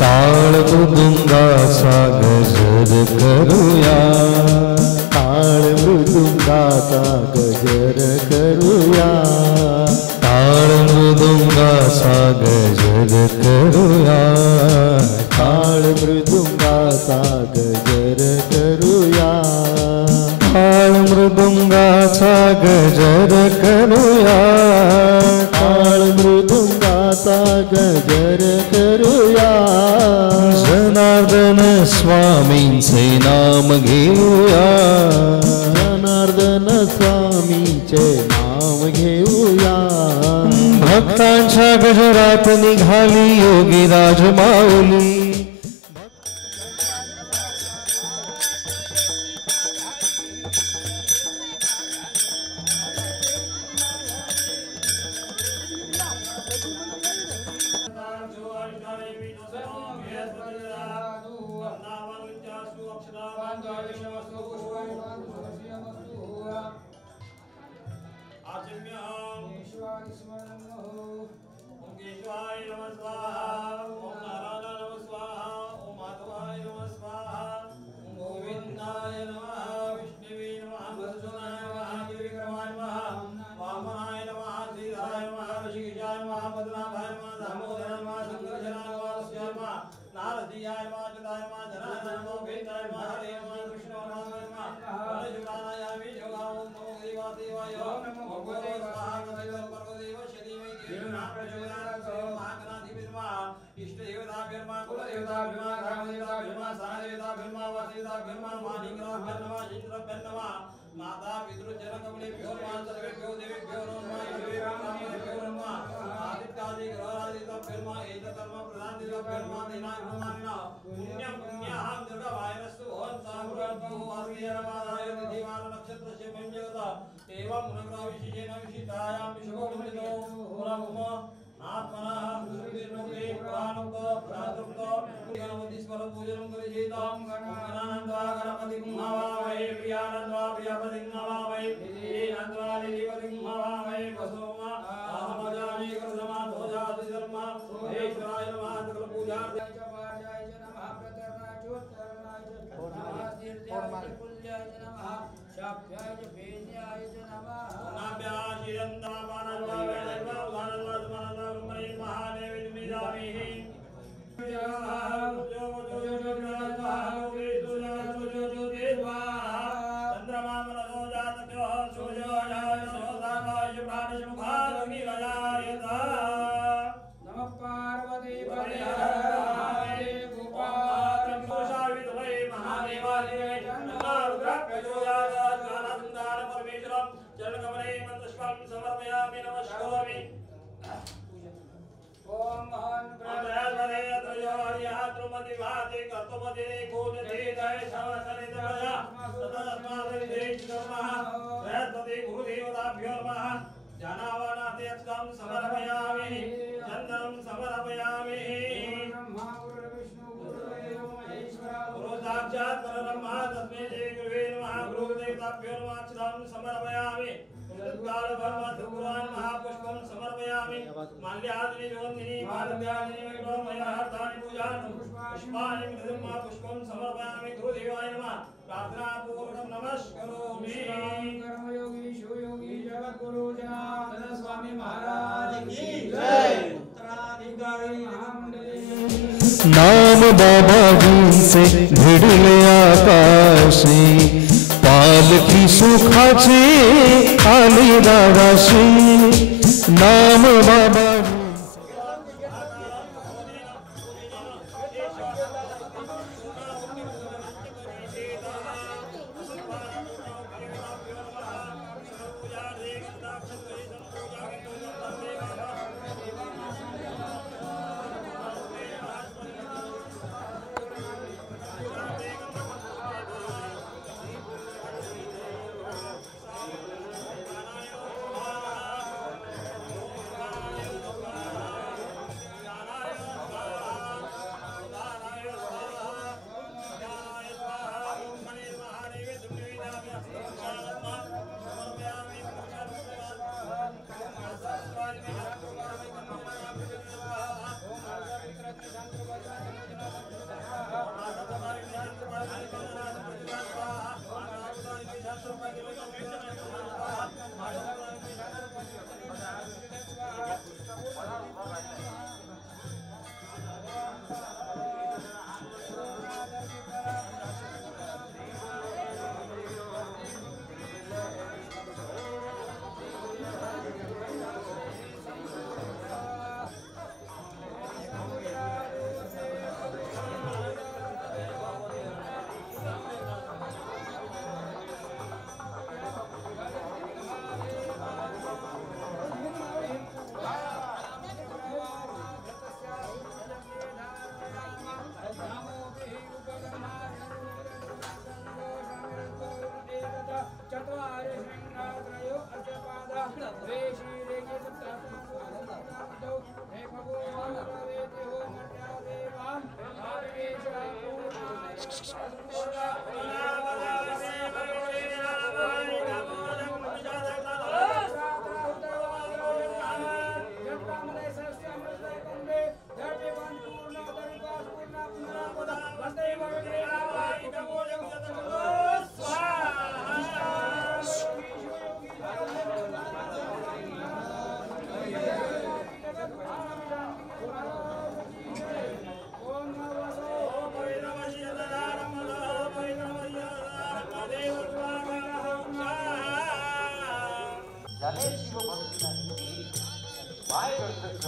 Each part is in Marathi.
ताल मृदुंगाचा गजर करूया, ताळ मृदुंगाचा गजर करूया, ताल मृदुंगाचा गजर करूया, ताळ मृदुंगाचा गजर करूया, ताल मृदुंगाचा गजर करूया, ताळ मृदुंगाचा गजर करूया, जनार्दन स्वामींचे नाम घेऊया, जनार्दन स्वामींचे नाम घेऊया, भक्तांच्या गजरात निघाली योगीराज माऊली, माता पितृ जन कमलेभ्यो नमः सर्वेभ्यो देवेभ्यो नमः आदित्यादि ग्रहादिभ्यो नमः एतकर्म प्रधानदिभ्यो नमः दिनाग्रमानिना पुण्यं पुण्याहं दुर्गावायरस्तु भवन्तां गुरुभ्यो आर्यनमादाय दिवान नक्षत्रस्य मंजोता एवं मुनग्रहविशेषेण विशिष्टायां विशुभोमितो पुरमुम आत्मनः सुकृतिर्मुक्ति पुराणोक्तो प्रातुक्तो गणपतिस्वर पूजनं करिजेतां गणानन्दा गणपतिं हवामहे प्रियानन्दा प्रियपतिं हवामहे नीनन्द्वा निधिपतिं हवामहे वसोमा अहमजामि कृतमा ध्वजाति धर्म ईश्वराय नमः सकल पूजार्थ जपाय नमः प्रतराचोत्तराय नमः तीर्थाय कुल्याय नमः शाभ्याय भेद्याय नमः नाभ्याशिरन्दा मानन्दा वेदन्दा उदानन्दा महादेवी मिजामिहि माल्यादिनी ज्योतिनी माल्यादिनी वैभवमयहर्तानि पूजार्थं पुष्पाणि मृदुमा पुष्पं समर्पयामि गुरुदेवाय नमः प्रार्थनापूर्वकं नमस्करोमि कर्मयोगी शिवयोगी जगद्गुरु जनार्दन स्वामी महाराज की जय। उत्तराधिकारी महामंडली नाम बाबाजींचे भिडले आकाशी, पालखी सुखाची आली दादाशी, नाम बाबा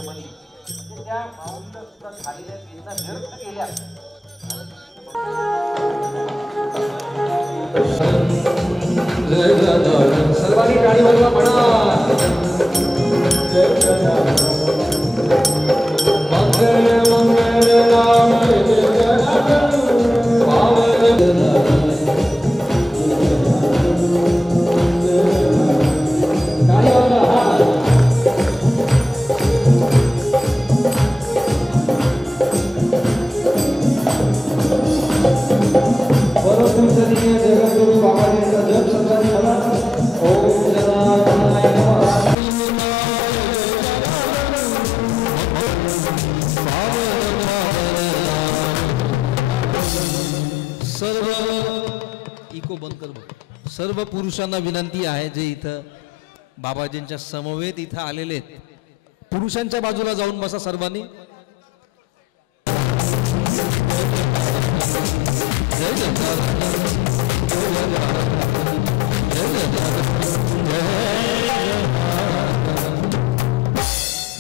म्हणी त्या माऊलीला सुद्धा झालेल्या वेदना व्यर्थ केल्या. सर्वांनी टाळी वाजवा म्हणा. मंगळ मंगळ राम सर्व पुरुषांना विनंती आहे जे इथं बाबाजींच्या समवेत इथं आलेले आहेत, पुरुषांच्या बाजूला जाऊन बसा सर्वांनी.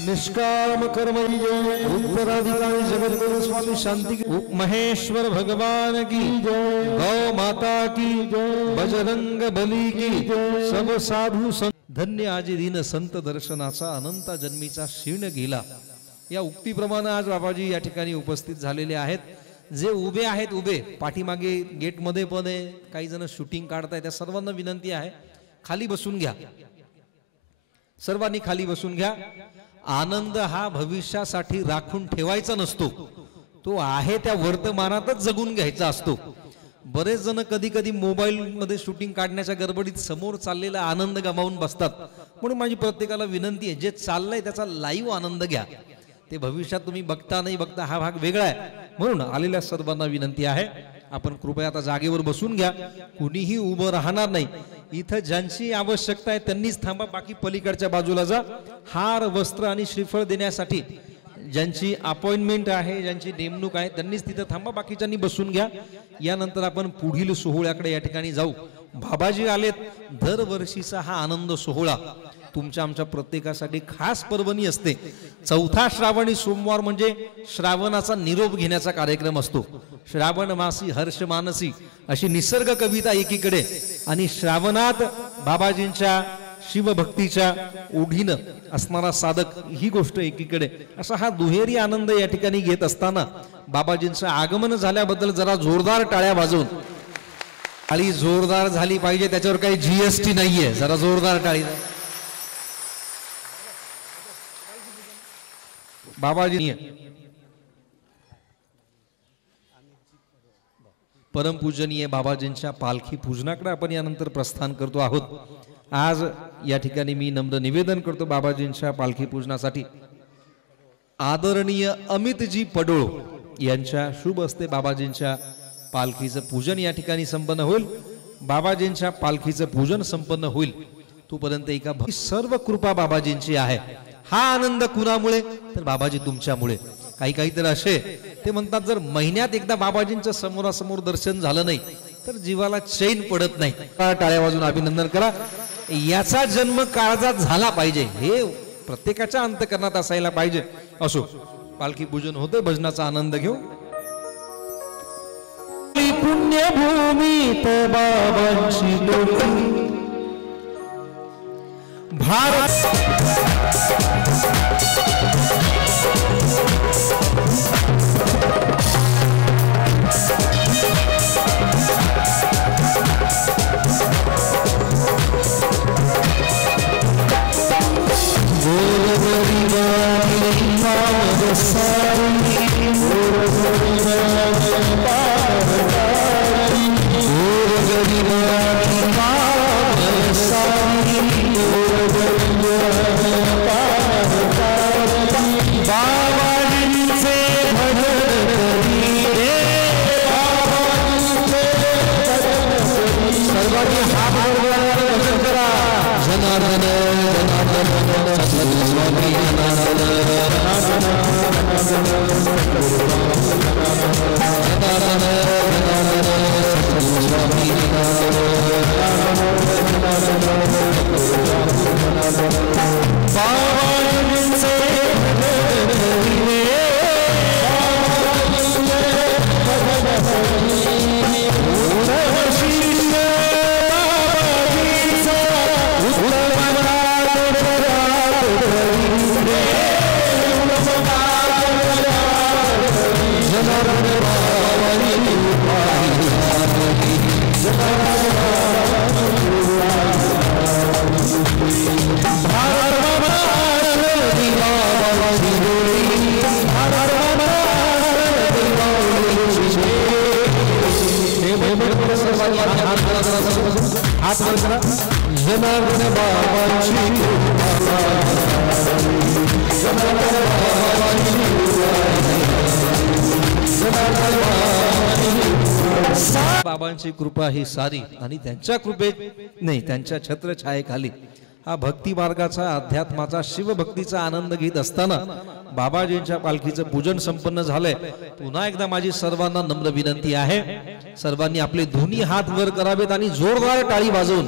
निष्काम कर्म जय, उत्तराधिकारी जगद्गुरु स्वामी शांति की, महेश्वर भगवान की जय, गौ माता की जय, बजरंग बली की जय, सब साधु संत. धन्य आजी दिन संत दर्शनाचा अनंता जन्मीचा क्षीण गेला. या उक्तीप्रमाणे आज बाबाजी या ठिकाणी उपस्थित झालेले आहेत. जे उभे आहेत उभे पाठीमागे गेटमध्ये पण आहे, काही जण शूटिंग काढताय, त्या सर्वांना विनंती आहे खाली बसून घ्या, सर्वांनी खाली बसून घ्या. आनंद हा भविष्यासाठी राखून ठेवायचा नसतो, तो आहे त्या वर्तमानातच जगून घ्यायचा असतो. बरेच जण कधी कधी मोबाईल मध्ये शूटिंग काढण्याच्या गडबडीत समोर चाललेला आनंद गमावून बसतात. म्हणून माझी प्रत्येकाला विनंती आहे, जे चाललंय त्याचा लाईव्ह आनंद घ्या. ते भविष्यात तुम्ही बघता नाही बघता हा भाग वेगळा आहे. म्हणून आलेल्या सर्वांना विनंती आहे, आपण कृपया आता जागेवर बसून घ्या, कुणीही उभं राहणार नाही. इथं ज्यांची आवश्यकता आहे त्यांनीच थांबा, बाकी पलीकडच्या बाजूला जा. हार वस्त्र आणि श्रीफळ देण्यासाठी ज्यांची अपॉइंटमेंट आहे, ज्यांची नेमणूक आहे त्यांनीच तिथं थांबा, बाकीच्यांनी बसून घ्या. यानंतर आपण पुढील सोहळ्याकडे या ठिकाणी जाऊ. बाबाजी आलेत, दरवर्षीचा हा आनंद सोहळा तुमच्या आमच्या प्रत्येकासाठी खास पर्वणी असते. चौथा श्रावणी सोमवार म्हणजे श्रावणाचा निरोप घेण्याचा कार्यक्रम असतो. श्रावण मासी हर्ष मानसी अशी निसर्ग कविता एकीकडे, आणि श्रावणात बाबाजींच्या शिवभक्तीच्या ओढीनं असणारा साधक ही गोष्ट एकीकडे, असा हा दुहेरी आनंद या ठिकाणी घेत असताना बाबाजींचं आगमन झाल्याबद्दल जरा जोरदार टाळ्या वाजवून, टाळी जोरदार झाली पाहिजे, त्याच्यावर काही जीएसटी नाहीये, जरा जोरदार टाळी. बाबाजी परमपूजनीय बाबाजींच्या पालखी पूजनाकडे आपण यानंतर प्रस्थान करतो आहोत. आज या ठिकाणी मी नम्र निवेदन करतो बाबाजींच्या पालखी पूजनासाठी आदरणीय अमितजी पडोळ यांच्या शुभ हस्ते बाबाजींच्या पालखीचं पूजन या ठिकाणी संपन्न होईल. बाबाजींच्या पालखीचं पूजन संपन्न होईल तोपर्यंत एका सर्व कृपा बाबाजींची आहे. हा आनंद कुणामुळे तर बाबाजी तुमच्यामुळे. काही तर असे ते म्हणतात, जर महिन्यात एकदा बाबाजींच्या समोरासमोर दर्शन झालं नाही तर जीवाला चैन पडत नाही. टाळ्या वाजून अभिनंदन करा. याचा जन्म काळजात झाला पाहिजे, हे प्रत्येकाच्या अंतकरणात असायला पाहिजे. असो, पालखी पूजन होते, भजनाचा आनंद घेऊ. पुण्यभूमीत बाबांची डोली भारत हात वर करा. जनार्दन बाबांची बाबांची कृपा ही सारी आणि त्यांच्या कृपेत नाही त्यांच्या छत्रछायेखाली हा भक्ती मार्गाचा अध्यात्माचा शिवभक्तीचा आनंद घेत असताना बाबाजींच्या पालखीचं पूजन संपन्न झालंय. पुन्हा एकदा माझी सर्वांना नम्र विनंती आहे, सर्वांनी आपले दोन्ही हात वर करावेत आणि जोरदार टाळी वाजवून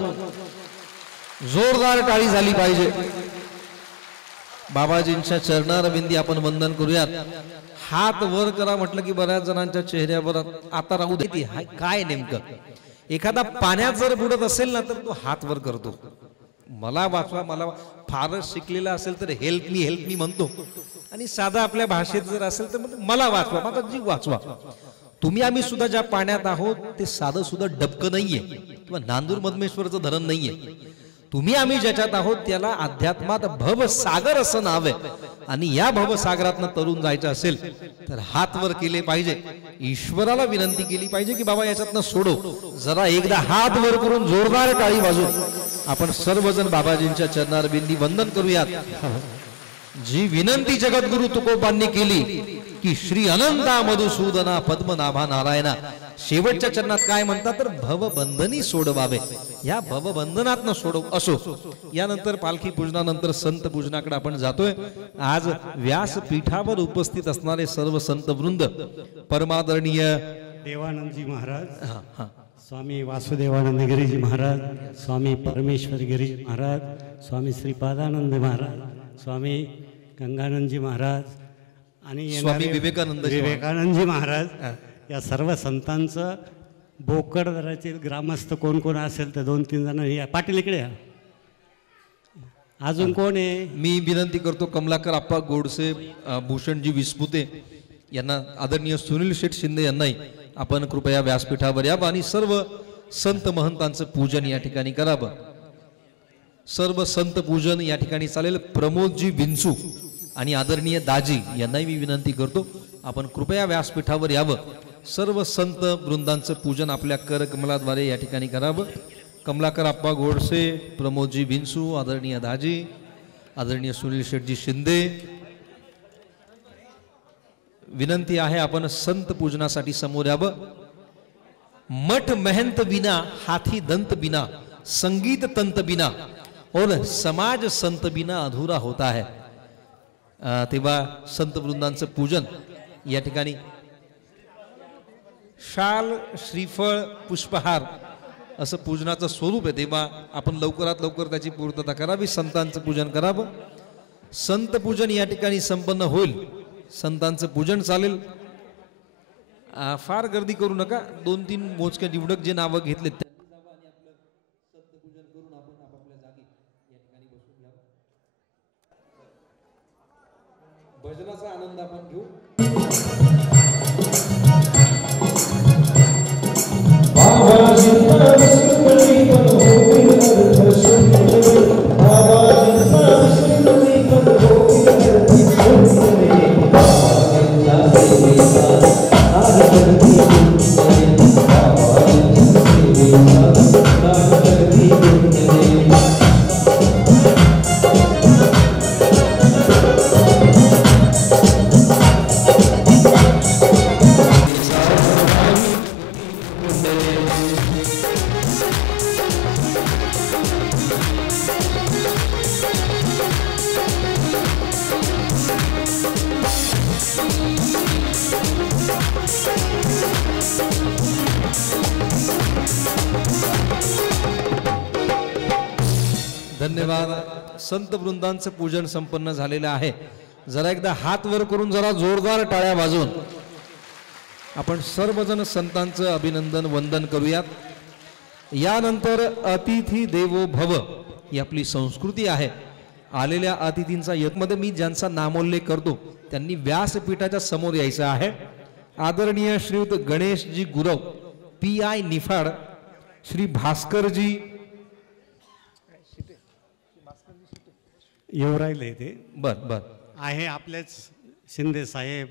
जोरदार टाळी झाली पाहिजे. बाबाजींच्या चरणारविंदी आपण वंदन करूयात. हात वर करा म्हटलं की बऱ्याच जणांच्या चेहऱ्यावर आता राहू दे काय नेमकं एखादा पाण्यात जर बुडत असेल ना तर तो हात वर करतो. मला वाचवा, मला फारच शिकलेला असेल तर हेल्प मी म्हणतो आणि साधा आपल्या भाषेत जर असेल तर मला वाचवा, माझा जीव वाचवा. तुम्ही आम्ही सुद्धा ज्या पाण्यात आहोत ते साधं सुद्धा डबकं नाहीये किंवा नांदूर मधमेश्वरचं धरण नाहीये. तुम्ही आम्ही ज्याच्यात आहोत त्याला अध्यात्मात भवसागर असं नाव आहे आणि या भवसागरातनं तरुण जायचं असेल तर हात वर केले पाहिजे. ईश्वराला विनंती केली पाहिजे की बाबा याच्यातनं सोडव. जरा एकदा हात वर करून जोरदार टाळी वाजवून आपण सर्वजण बाबाजींच्या चरणारविंदी वंदन करूयात. जी विनंती जगद्गुरु तुकोबांनी केली की श्री अनंता मधुसूदना पद्मनाभा नारायणा शेवटच्या चरणात काय म्हणतात तर भवबंधनी सोडवावे. या भवबंधनात न सोडव असो. यानंतर पालखी पूजनानंतर संत पूजनाकडे आपण जातोय. आज व्यासपीठावर उपस्थित असणारे सर्व संत वृंद परमादरणीय देवानंदजी महाराज, स्वामी वासुदेवानंद गिरीजी महाराज, स्वामी परमेश्वर गिरीजी महाराज, स्वामी श्रीपादानंद महाराज, स्वामी गंगानंदजी महाराज आणि स्वामी विवेकानंदजी महाराज या सर्व संतांचं बोकडदराचे ग्रामस्थ कोण कोण असेल तर 2-3 जण या. पाटील इकडे या. अजून कोण आहे? मी विनंती करतो कमलाकर आप्पा गोडसे, भूषणजी विस्पुते यांना, आदरणीय सुनील शेठ शिंदे यांनाही आपण कृपया व्यासपीठावर यावं आणि सर्व संत महंतांचं पूजन या ठिकाणी करावं. सर्व संत पूजन या ठिकाणी चालेल. प्रमोदजी विंचू आणि आदरणीय दाजी यांनाही मी विनंती करतो आपण कृपया व्यासपीठावर यावं. सर्व संत वृंदांचं पूजन आपल्या करकमलाद्वारे या ठिकाणी करावं. कमलाकर आप्पा गोडसे, प्रमोदजी विंचू, आदरणीय दाजी, आदरणीय सुनील शेठजी शिंदे, विनंती आहे आपण संत पूजनासाठी समोर यावं. मठ महंत बिना, हाथी दंत बिना, संगीत तंत बिना और समाज संत बिना अधूरा होता है. तेव्हा संत वृंदांचं पूजन या ठिकाणी शाल, श्रीफळ, पुष्पहार असं पूजनाचं स्वरूप आहे. तेव्हा आपण लवकरात लवकर त्याची पूर्तता करावी. संतांचं पूजन करावं. संत पूजन या ठिकाणी संपन्न होईल. संतांचं पूजन चालेल. फार गर्दी करू नका. 2-3 मोजके निवडक जे नावं घेतले भजनाचा आनंद आपण घेऊ. धन्यवाद. संत वृंदांचं पूजन संपन्न झालेलं आहे. जरा एकदा हात वर करून जरा जोरदार टाळ्या वाजवून आपण सर्वजण संतांचं अभिनंदन वंदन करूयात. यानंतर अतिथी देवो भव ही आपली संस्कृती आहे. आलेल्या अतिथींचा यत्मध्ये मी ज्यांचा नामोल्लेख करतो त्यांनी व्यासपीठाच्या समोर यायचं आहे. आदरणीय श्रीयुत गणेशजी गुरव, PI निफाड, श्री भास्करजी येऊ राहिले ते बर बर आहे आपलेच शिंदे साहेब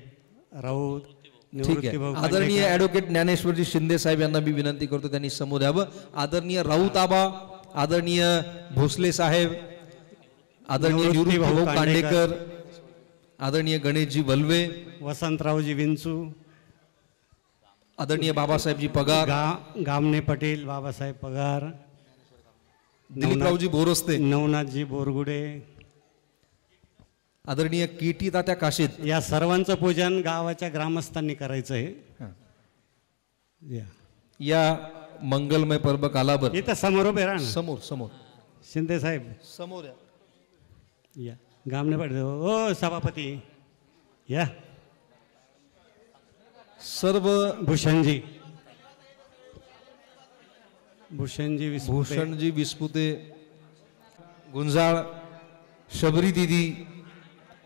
राऊत ठीक निवृत्ती आहे. भाऊ आदरणीय खांडेकर. ॲडव्होकेट ज्ञानेश्वरजी शिंदे साहेब यांना मी विनंती करतो त्यांनी समोर यावं. आदरणीय राऊत आबा, आदरणीय भोसले साहेब, आदरणीय निवृत्ती भाऊ कांडेकर, आदरणीय गणेशजी वल्वे, वसंतरावजी विंचू, आदरणीय बाबासाहेबजी पगार, गामने पटेल, बाबासाहेब पगार, दिलीपरावजी बोरस्ते, नवनाथजी बोरगुडे, आदरणीय कीटी तात्या काशीद. या सर्वांचं पूजन गावाच्या ग्रामस्थांनी करायचं आहे. या. या मंगलमय पर्व कालावर इथं समोर उभे राहा ना. समोर समोर शिंदे साहेब समोर या. या. गामने पटेल ओ सभापती या. सर्व भूषणजी विस्पुते. भूषणजी विस्पुते, गुंजाळ, शबरी दिदी,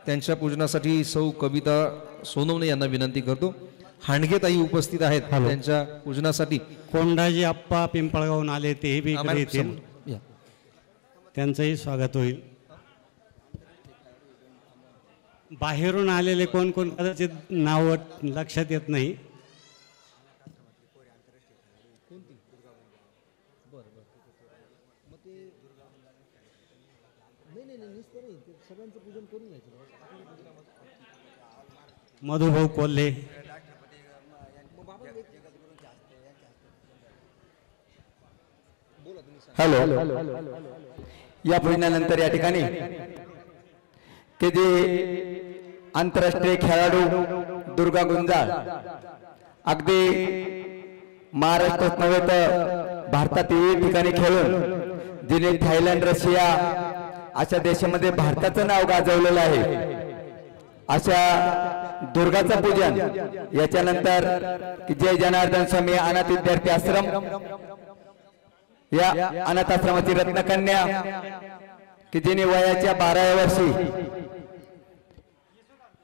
त्यांच्या पूजनासाठी सौ कविता सोनवणे यांना विनंती करतो. हांडगेताई उपस्थित आहेत त्यांच्या पूजनासाठी. कोंडाजी आप्पा पिंपळगावून आले ते बी इकडे येतील. समोर या. त्यांचंही स्वागत होईल. बाहेरून आलेले कोण कोण कदाचित नाव लक्षात येत नाही. मधुभाऊ कोल्हे, हॅलो. या पूजनानंतर या ठिकाणी के जे आंतरराष्ट्रीय खेळाडू दुर्गा गुंजाळ अगदी महाराष्ट्रात नव्हे तर भारतात विविध ठिकाणी खेळून जिने थायलंड, रशिया अशा देशामध्ये भारताचं नाव गाजवलेलं आहे. अशा दुर्गाचं पूजन याच्यानंतर जय जनार्दन स्वामी अनाथ विद्यार्थी आश्रम, या अनाथ आश्रमाची रत्नकन्या की जिने वयाच्या 12व्या वर्षी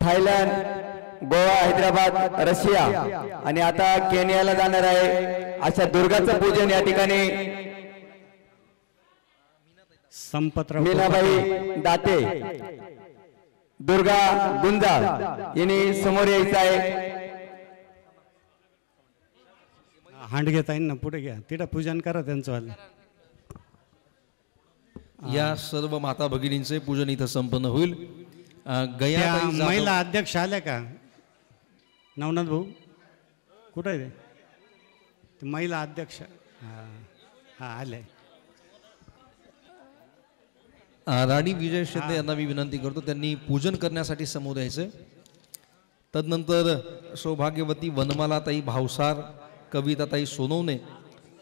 थायलंड, गोवा, हैदराबाद, रशिया आणि आता केनियाला जाणार आहे. अशा दुर्गाचं पूजन या ठिकाणी संपतराव मीनाबाई दाते, दुर्गा गुंजाळ यांनी समोर यायचं आहे. हांडगेताईंना पुढे घ्या, तिथं पूजन करा त्यांचं वालं. या सर्व माता भगिनींचे पूजन इथं संपन्न होईल. त्या गयाताई जाधव- महिला अध्यक्ष आल्या का? नवनाथ भाऊ कुठं आहे ते महिला अध्यक्ष? हा आले. राणी विजय शिंदे यांना मी विनंती करतो त्यांनी पूजन करण्यासाठी समोर यायचं. तदनंतर सौभाग्यवती वनमालाताई भावसार, कविताताई सोनवणे,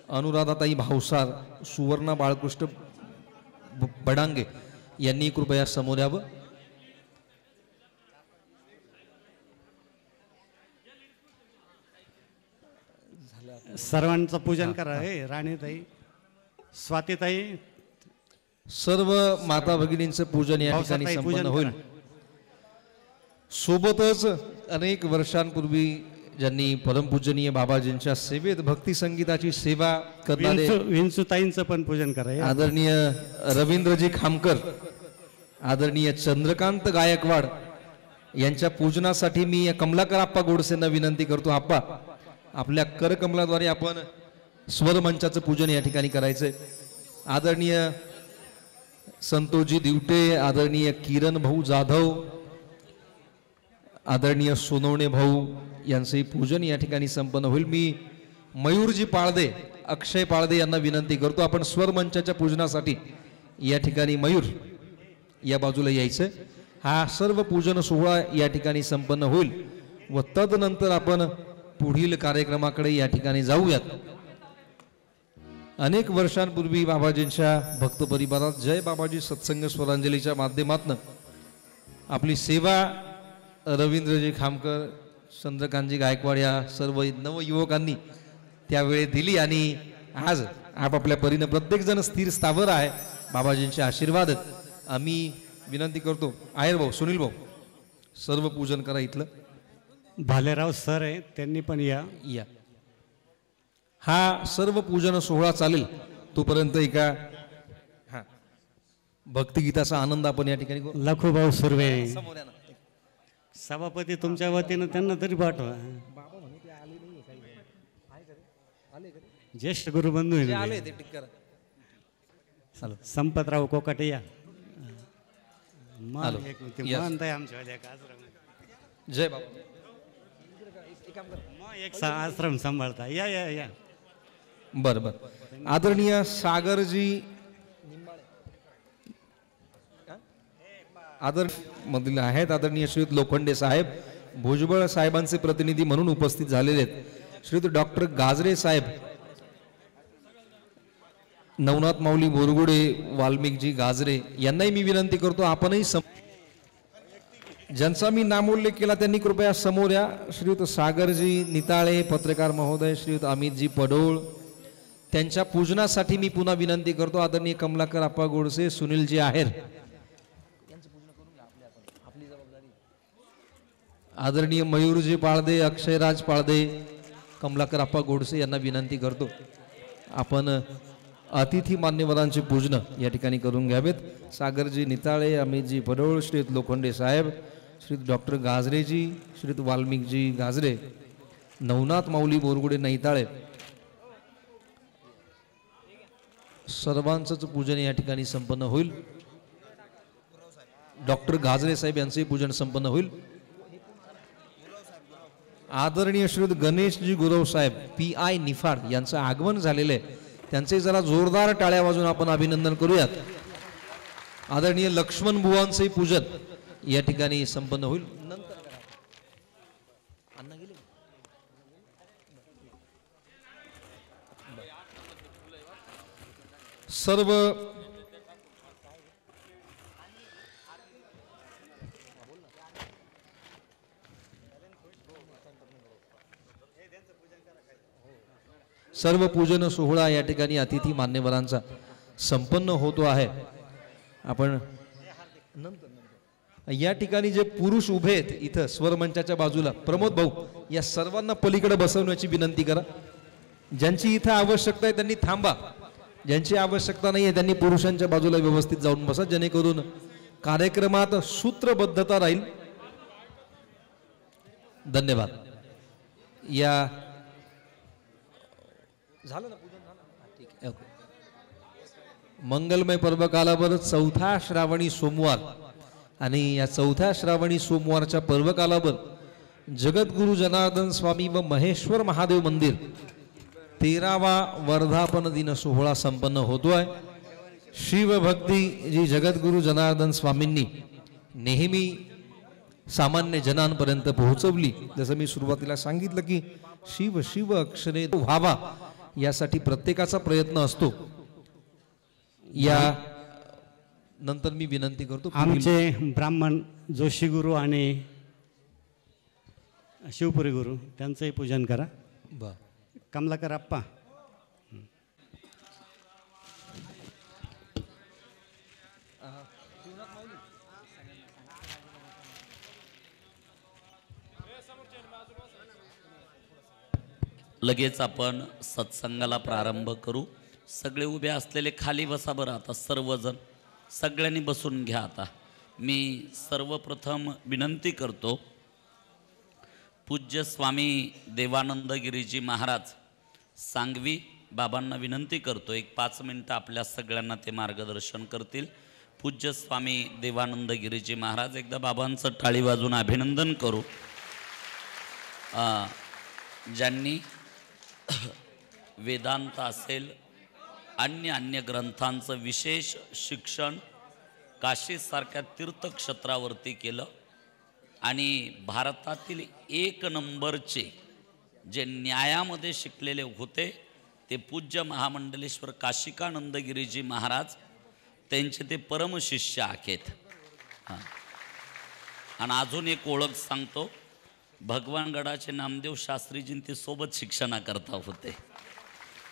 अनुराधाताई भावसार, सुवर्णा बाळकृष्ण बडांगे यांनी कृपया समोर यावं. सर्वांचं पूजन करा. हे राणीताई, स्वातीताई, सर्व माता भगिनींचं पूजन या ठिकाणी भाऊसाताई संपन्न पूजन होईल. करा. सोबतच अनेक वर्षांपूर्वी ज्यांनी परमपूजनीय बाबाजींच्या सेवेत भक्ती संगीताची सेवा करणारे विंचुताईंचं पण पूजन करा. हे आदरणीय रवींद्रजी खामकर, आदरणीय चंद्रकांत गायकवाड यांच्या पूजनासाठी मी कमलाकर आप्पा गोडसेंना विनंती करतो. आप्पा, आपल्या करकमलाद्वारे आपण स्वरमंचाचं पूजन या ठिकाणी करायचंय. आदरणीय संतोषजी दिवटे, आदरणीय किरण भाऊ जाधव, आदरणीय सोनवणे भाऊ यांचंही पूजन या ठिकाणी संपन्न होईल. मी मयूरजी पाळदे, अक्षय पाळदे यांना विनंती करतो आपण स्वरमंचाच्या पूजनासाठी या ठिकाणी मयूर या बाजूला यायचं. हा सर्व पूजन सोहळा या ठिकाणी संपन्न होईल व तदनंतर आपण पुढील कार्यक्रमाकडे या ठिकाणी जाऊयात. अनेक वर्षांपूर्वी बाबाजींच्या भक्त परिवारात जय बाबाजी सत्संग स्वरांजलीच्या माध्यमातून आपली सेवा रवींद्रजी खामकर, चंद्रकांतजी गायकवाड या सर्व नवयुवकांनी त्यावेळी दिली आणि आज आपापल्या परीनं प्रत्येकजण स्थिर स्थावर आहे. बाबाजींचे आशीर्वाद आम्ही विनंती करतो. आहेर भाऊ, सुनील भाऊ, सर्व पूजन करा. इथलं भालेराव सर आहे, त्यांनी पण या. हा सर्व पूजन सोहळा चालेल तोपर्यंत एका भक्तिगीताचा आनंद आपण या ठिकाणी घेऊ. लखूभाऊ सुर्वे सभापती तुमच्या वतीनं त्यांना तरी पाठवा. ज्येष्ठ गुरुबंधू आहे. संपतराव कोकाटे या. जय बाबा. एक आश्रम सांभाळता. या या या. बर बर. आदरणीय सागरजी मधील आहेत. आदरणीय श्रीयुत लोखंडे साहेब भुजबळ साहेबांचे प्रतिनिधी म्हणून उपस्थित झालेले आहेत. श्रीयुत डॉक्टर गाजरे साहेब, नवनाथ माऊली बोरगुडे, वाल्मिकजी गाजरे यांनाही मी विनंती करतो आपणही ज्यांचा मी नामोल्लेख केला त्यांनी कृपया समोर या. श्रीयुत सागरजी निताळे पत्रकार महोदय, श्रीयुत अमितजी पडोळ त्यांच्या पूजनासाठी मी पुन्हा विनंती करतो. आदरणीय कमलाकर आप्पा गोडसे, सुनीलजी आहेर, आदरणीय मयूरजी पाळदे, अक्षयराज पाळदे, कमलाकर आप्पा गोडसे यांना विनंती करतो आपण अतिथी मान्यवरांची पूजन या ठिकाणी करून घ्यावेत. सागरजी निताळे, अमितजी पडोळ, श्रीयुत लोखंडे साहेब, श्रीयुत डॉक्टर गाजरेजी, श्रीयुत वाल्मिकजी गाजरे, नवनाथ माऊली बोरगुडे नैताळे सर्वांचंच पूजन या ठिकाणी संपन्न होईल. डॉक्टर गाजरे साहेब यांचंही पूजन संपन्न होईल. आदरणीय श्रीयुत गणेशजी गुरव साहेब PI निफाड यांचं आगमन झालेलं आहे. त्यांचे जरा जोरदार टाळ्या वाजून आपण अभिनंदन करूयात. आदरणीय लक्ष्मण बुवांचंही पूजन या ठिकाणी संपन्न होईल. सर्व सर्व पूजन सोहळा या ठिकाणी अतिथी मान्यवरांचा संपन्न होतो आहे. आपण या ठिकाणी जे पुरुष उभे आहेत इथं स्वरमंचाच्या बाजूला, प्रमोद भाऊ या सर्वांना पलीकडे बसवण्याची विनंती करा. ज्यांची इथं आवश्यकता आहे त्यांनी थांबा, ज्यांची आवश्यकता नाही आहे त्यांनी पुरुषांच्या बाजूला व्यवस्थित जाऊन बसा, जेणेकरून कार्यक्रमात सूत्रबद्धता राहील. धन्यवाद. या झालं ना पूजन झालं? ठीक आहे, ओके. मंगलमय पर्व कालावर चौथा श्रावणी सोमवार आणि या चौथ्या श्रावणी सोमवारच्या पर्व कालावर जगद्गुरु जनार्दन स्वामी व महेश्वर महादेव मंदिर 13वा वर्धापन दिन सोहळा संपन्न होतोय. शिवभक्ती जी जगद्गुरु जनार्दन स्वामींनी नेहमी सामान्य जनांपर्यंत पोहोचवली, जसं मी सुरुवातीला सांगितलं की शिव शिव अक्षरे व्हावा यासाठी प्रत्येकाचा प्रयत्न असतो. या नंतर मी विनंती करतो आमचे ब्राह्मण जोशी गुरु आणि शिवपुरी गुरु त्यांचंही पूजन करा. कमलाकर आप्पा. लगेच आपण सत्संगाला प्रारंभ करू. सगळे उभे असलेले खाली बसा बरं. आता सर्वजण सगळ्यांनी बसून घ्या. आता मी सर्वप्रथम विनंती करतो पूज्य स्वामी देवानंदगिरीजी महाराज सांगवी बाबांना विनंती करतो एक 5 मिनिटं आपल्या सगळ्यांना ते मार्गदर्शन करतील. पूज्य स्वामी देवानंदगिरीजी महाराज, एकदा बाबांचं टाळी वाजून अभिनंदन करू. ज्यांनी वेदांत असेल अन्य ग्रंथांचं विशेष शिक्षण काशीसारख्या तीर्थक्षेत्रावरती केलं आणि भारतातील 1 नंबरचे जे न्यायामध्ये शिकलेले होते ते पूज्य महामंडलेश्वर काशिकानंदगिरीजी महाराज, त्यांचे ते परमशिष्य आहेत. आणि अजून एक ओळख सांगतो, भगवानगडाचे नामदेव शास्त्रीजी ते सोबत शिक्षणाकरता होते.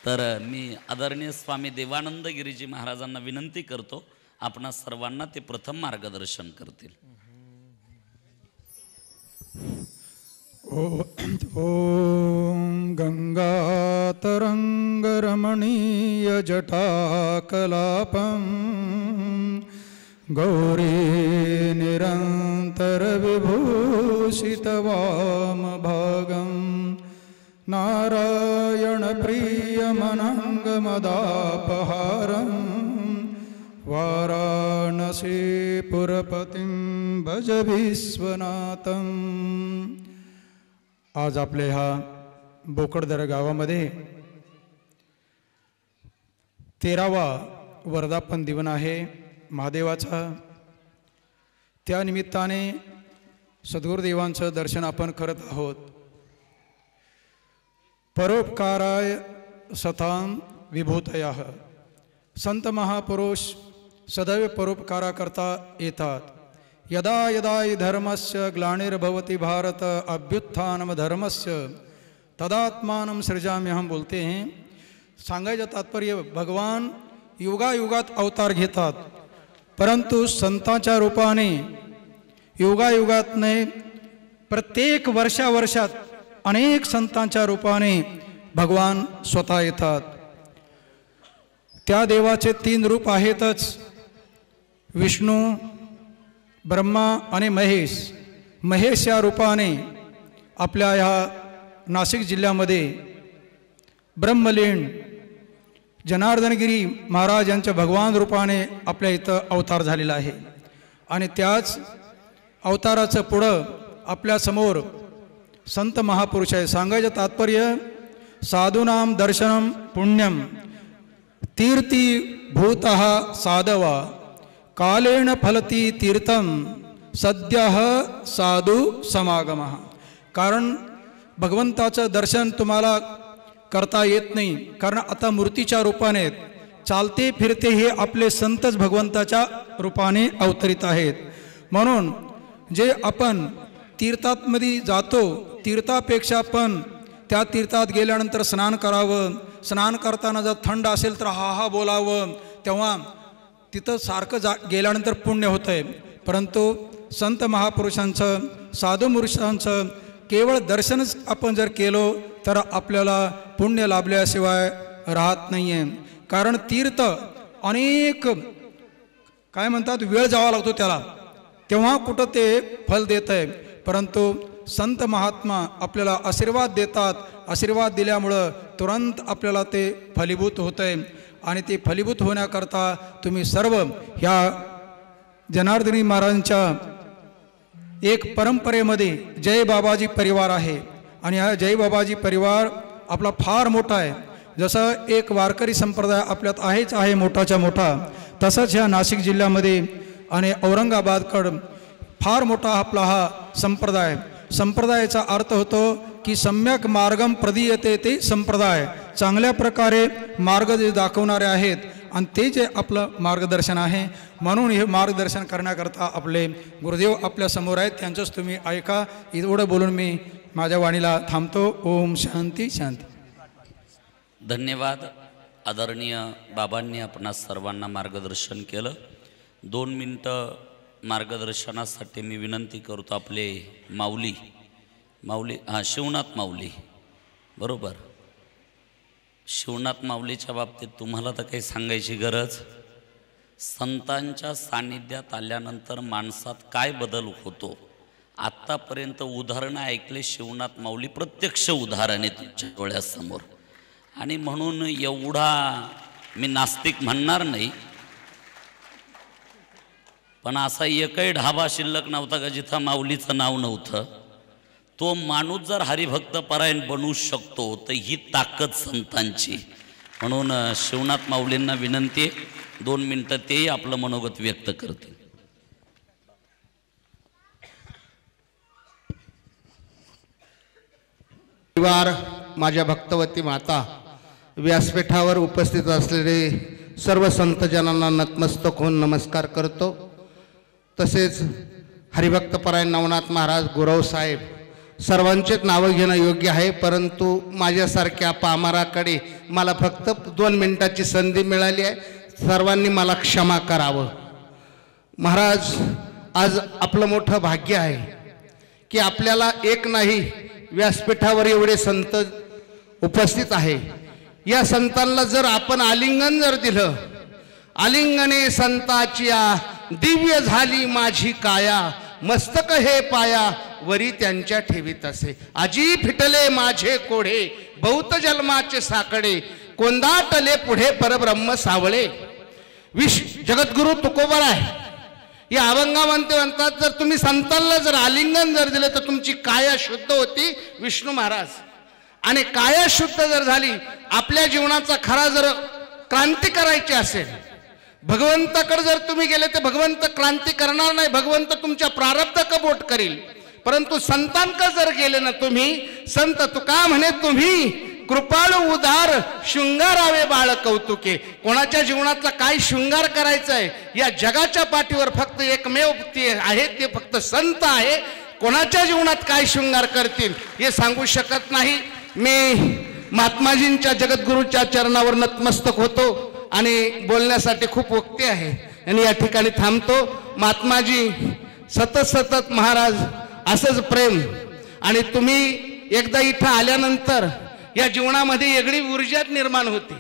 तर मी आदरणीय स्वामी देवानंदगिरीजी महाराजांना विनंती करतो आपणा सर्वांना ते प्रथम मार्गदर्शन करतील. ॐ गङ्गातरङ्गरमणीयजटाकलापं गौरी निरन्तरविभूषितवामभागं नारायणप्रियमनङ्गमदापहारं वाराणसीपुरपतिं भज विश्वनाथम्। आज आपल्या ह्या बोकडदरा गावामध्ये 13वा वर्धापन दिन आहे महादेवाचा। त्या निमित्ताने सद्गुरुदेवांचं दर्शन आपण करत आहोत। परोपकाराय सतां विभूतयः, संत महापुरुष सदैव परोपकारा करता येतात। यदा यदा हि धर्मस्य ग्लानिर्भवति भारत अभ्युत्थानम धर्मस्य तदात्मानं सृजाम्यहं हम बोलते हैं। सांगायचं तात्पर्य भगवान युगायुगात अवतार घेतात, परंतु संतांच्या रूपाने युगायुगात नाही, प्रत्येक वर्षावर्षात अनेक संतांच्या रूपाने भगवान स्वतः येतात। त्या देवाचे 3 रूप आहेतच, विष्णू, ब्रह्मा आणि महेश। महेश या रूपाने आपल्या ह्या नाशिक जिल्ह्यामध्ये ब्रह्मलीन जनार्दनगिरी महाराज यांच्या भगवान रूपाने आपल्या इथं अवतार झालेला आहे। आणि त्याच अवताराचं पुढं आपल्यासमोर संत महापुरुष आहे। सांगायचं तात्पर्य साधूनाम दर्शनम पुण्यम तीर्थी भूतः साधवा कालेन फलती तीर्थम सद्यः साधू समागमः। कारण भगवंताचं दर्शन तुम्हाला करता येत नाही, कारण आता मूर्तीच्या रूपाने चालते फिरते हे आपले संतच भगवंताच्या रूपाने अवतरित आहेत। म्हणून जे आपण तीर्थातमध्ये जातो, तीर्थापेक्षा आपण त्या तीर्थात गेल्यानंतर स्नान करावं। स्नान करताना जर थंड असेल तर हा हा बोलावं, तेव्हा तिथं सारखं गेल्यानंतर पुण्य होतं आहे। परंतु संत महापुरुषांचं साधू पुरुषांचं केवळ दर्शनच आपण जर केलो तर आपल्याला पुण्य लाभल्याशिवाय राहत नाही आहे। कारण तीर्थ अनेक काय म्हणतात वेळ जावा लागतो त्याला, तेव्हा कुठं ते फल देत आहे। परंतु संत महात्मा आपल्याला आशीर्वाद देतात, आशीर्वाद दिल्यामुळं तुरंत आपल्याला ते फलीभूत होतं आहे। आणि ते फलीभूत होण्याकरता तुम्ही सर्व ह्या जनार्दनी महाराजांच्या एक परंपरेमध्ये जय बाबाजी परिवार आहे। आणि हा जय बाबाजी परिवार आपला फार मोठा आहे। जसं एक वारकरी संप्रदाय आपल्यात आहेच आहे मोठाच्या मोठा, तसंच ह्या नाशिक जिल्ह्यामध्ये आणि औरंगाबादकडं फार मोठा आपला हा संप्रदाय। संप्रदायाचा अर्थ होतो की सम्यक मार्गम प्रदीयते ते संप्रदाय, चांगल्या प्रकारे मार्ग जे दाखवणारे आहेत आणि ते जे आपलं मार्गदर्शन आहे। म्हणून हे मार्गदर्शन करण्याकरता आपले गुरुदेव आपल्या समोर आहेत, त्यांचंच तुम्ही ऐका। एवढं बोलून मी माझ्या वाणीला थांबतो। ओम शांती शांती। धन्यवाद। आदरणीय बाबांनी आपणा सर्वांना मार्गदर्शन केलं। 2 मिनटं मार्गदर्शनासाठी मी विनंती करतो आपले माऊली शिवनाथ माऊली, बरोबर। शिवनाथ माऊलीच्या बाबतीत तुम्हाला तर काही सांगायची गरज, संतांच्या सान्निध्यात आल्यानंतर माणसात काय बदल होतो आत्तापर्यंत उदाहरणं ऐकले शिवनाथ माऊली, प्रत्यक्ष उदाहरणे तुमच्या डोळ्यासमोर। आणि म्हणून एवढा मी नास्तिक म्हणणार नाही, पण असा एकही ढाबा शिल्लक नव्हता का जिथं माऊलीचं नाव नव्हतं। तो माणूस जर हरिभक्त परायण बनवू शकतो तर ही ताकद संतांची। म्हणून शिवनाथ माऊलींना विनंती आहे 2 मिनटं तेही आपलं मनोगत व्यक्त करतील। माझ्या भक्तवती माता, व्यासपीठावर उपस्थित असलेले सर्व संतजनांना नतमस्तक होऊन नमस्कार करतो। तसेच हरिभक्तपरायण नवनाथ महाराज, गुरव साहेब सर्वांचेच नावं घेणं योग्य आहे, परंतु माझ्यासारख्या पामराकडे मला फक्त 2 मिनिटाची संधी मिळाली आहे, सर्वांनी मला क्षमा करावं। महाराज, आज आपलं मोठं भाग्य आहे की आपल्याला एक नाही व्यासपीठावर एवढे संत उपस्थित आहे. या संतांना जर आपण आलिंगन जर दिलं, आलिंगने संताची दिव्य झाली माझी काया, मस्तक हे पाया वरी त्यांच्या ठेवीत असे. आजी फिटले माझे कोढे, बहुत जन्माचे साकडे, कोंदाटले पुढे परब्रह्म सावळे. जगद्गुरु तुकोबराय या अभंगामध्ये म्हणतात, जर तुम्ही संतांना जर आलिंगन जर दिलं तर तुमची काया शुद्ध होती. विष्णू महाराज आणि काया शुद्ध जर झाली, आपल्या जीवनाचा खरा जर क्रांती करायची असेल, भगवंताकडे जर तुम्ही गेले तर भगवंत क्रांती करणार नाही, भगवंत तुमच्या प्रारब्ध कबोट करील. परंतु संतांकडे जर गेले ना तुम्ही, संत तुका म्हणे तुम्ही कृपाळू उदार शृंगारावे बाळ कौतुके. कोणाच्या जीवनाचा काय शृंगार करायचा आहे या जगाच्या पाठीवर फक्त एकमेव ते आहे, ते फक्त संत आहे. कोणाच्या जीवनात काय शृंगार करतील हे सांगू शकत नाही. मी महात्माजींच्या जगद्गुरूच्या चरणावर नतमस्तक होतो आणि बोलण्यासाठी खूप वक्ती आहे आणि या ठिकाणी थांबतो. महात्माजी सतत महाराज असंच प्रेम, आणि तुम्ही एकदा इथं आल्यानंतर या जीवनामध्ये वेगळी ऊर्जा निर्माण होते.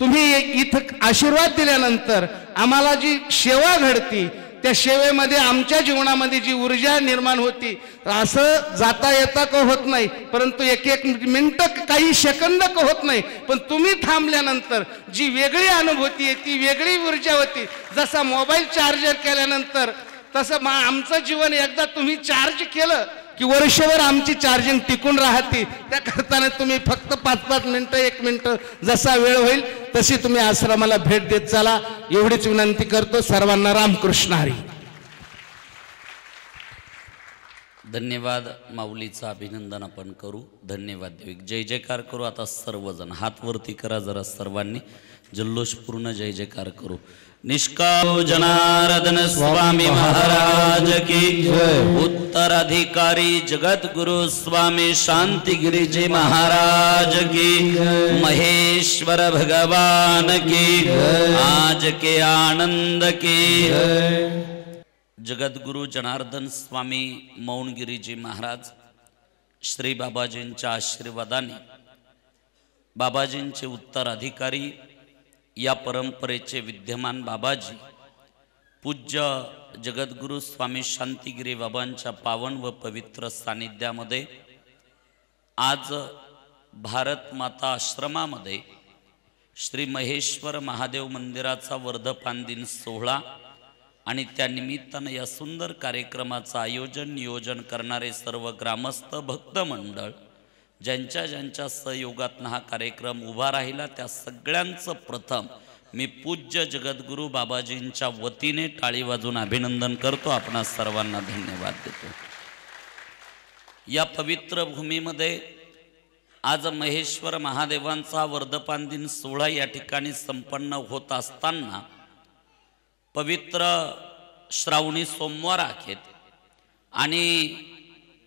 तुम्ही इथं आशीर्वाद दिल्यानंतर आम्हाला जी सेवा घडती त्या सेवेमध्ये आमच्या जीवनामध्ये जी ऊर्जा निर्माण होती. असं जाता येता का होत नाही, परंतु एक मिनिट काही सेकंद का होत नाही, पण तुम्ही थांबल्यानंतर जी वेगळी अनुभूती आहे ती वेगळी ऊर्जा होती. जसा मोबाईल चार्जर केल्यानंतर तसं आमचं जीवन एकदा तुम्ही चार्ज केलं की वर्षभर आमची चार्जिंग टिकून राहते. त्या करताना तुम्ही फक्त 5-5 मिनिटं 1 मिनिट जसा वेळ होईल तशी तुम्ही आश्रमाला भेट देत चला, एवढीच विनंती करतो. सर्वांना रामकृष्ण हरी. धन्यवाद. माऊलीचं अभिनंदन आपण करू. धन्यवाद देऊ. जय जयकार करू. आता सर्वजण हात वरती करा जरा, सर्वांनी जल्लोषपूर्ण जय जयकार करू. निष्काम जनार्दन स्वामी महाराज की जय. उत्तराधिकारी जगद्गुरु स्वामी शांतिगिरीजी महाराज की जय. महेश्वर भगवान की जय. आज के आनंद की जय. जगद्गुरु जनार्दन स्वामी मौनगिरीजी महाराज श्री बाबाजींच्या आशीर्वादाने, बाबाजींचे उत्तराधिकारी, या परंपरेचे विद्यमान बाबाजी पूज्य जगद्गुरु स्वामी शांतिगिरी बाबांच्या पावन व पवित्र सानिध्यामध्ये आज भारत माता आश्रमामध्ये श्री महेश्वर महादेव मंदिराचा वर्धपान दिन सोहळा आणि त्यानिमित्तानं या सुंदर कार्यक्रमाचं आयोजन नियोजन करणारे सर्व ग्रामस्थ भक्त मंडळ, ज्यांच्या ज्यांच्या सहयोगातनं हा कार्यक्रम उभा राहिला, त्या सगळ्यांचं प्रथम मी पूज्य जगद्गुरू बाबाजींच्या वतीने टाळी वाजून अभिनंदन करतो. आपणा सर्वांना धन्यवाद देतो. या पवित्र भूमीमध्ये आज महेश्वर महादेवांचा वर्धपान दिन सोहळा या ठिकाणी संपन्न होत असताना पवित्र श्रावणी सोमवार आहेत आणि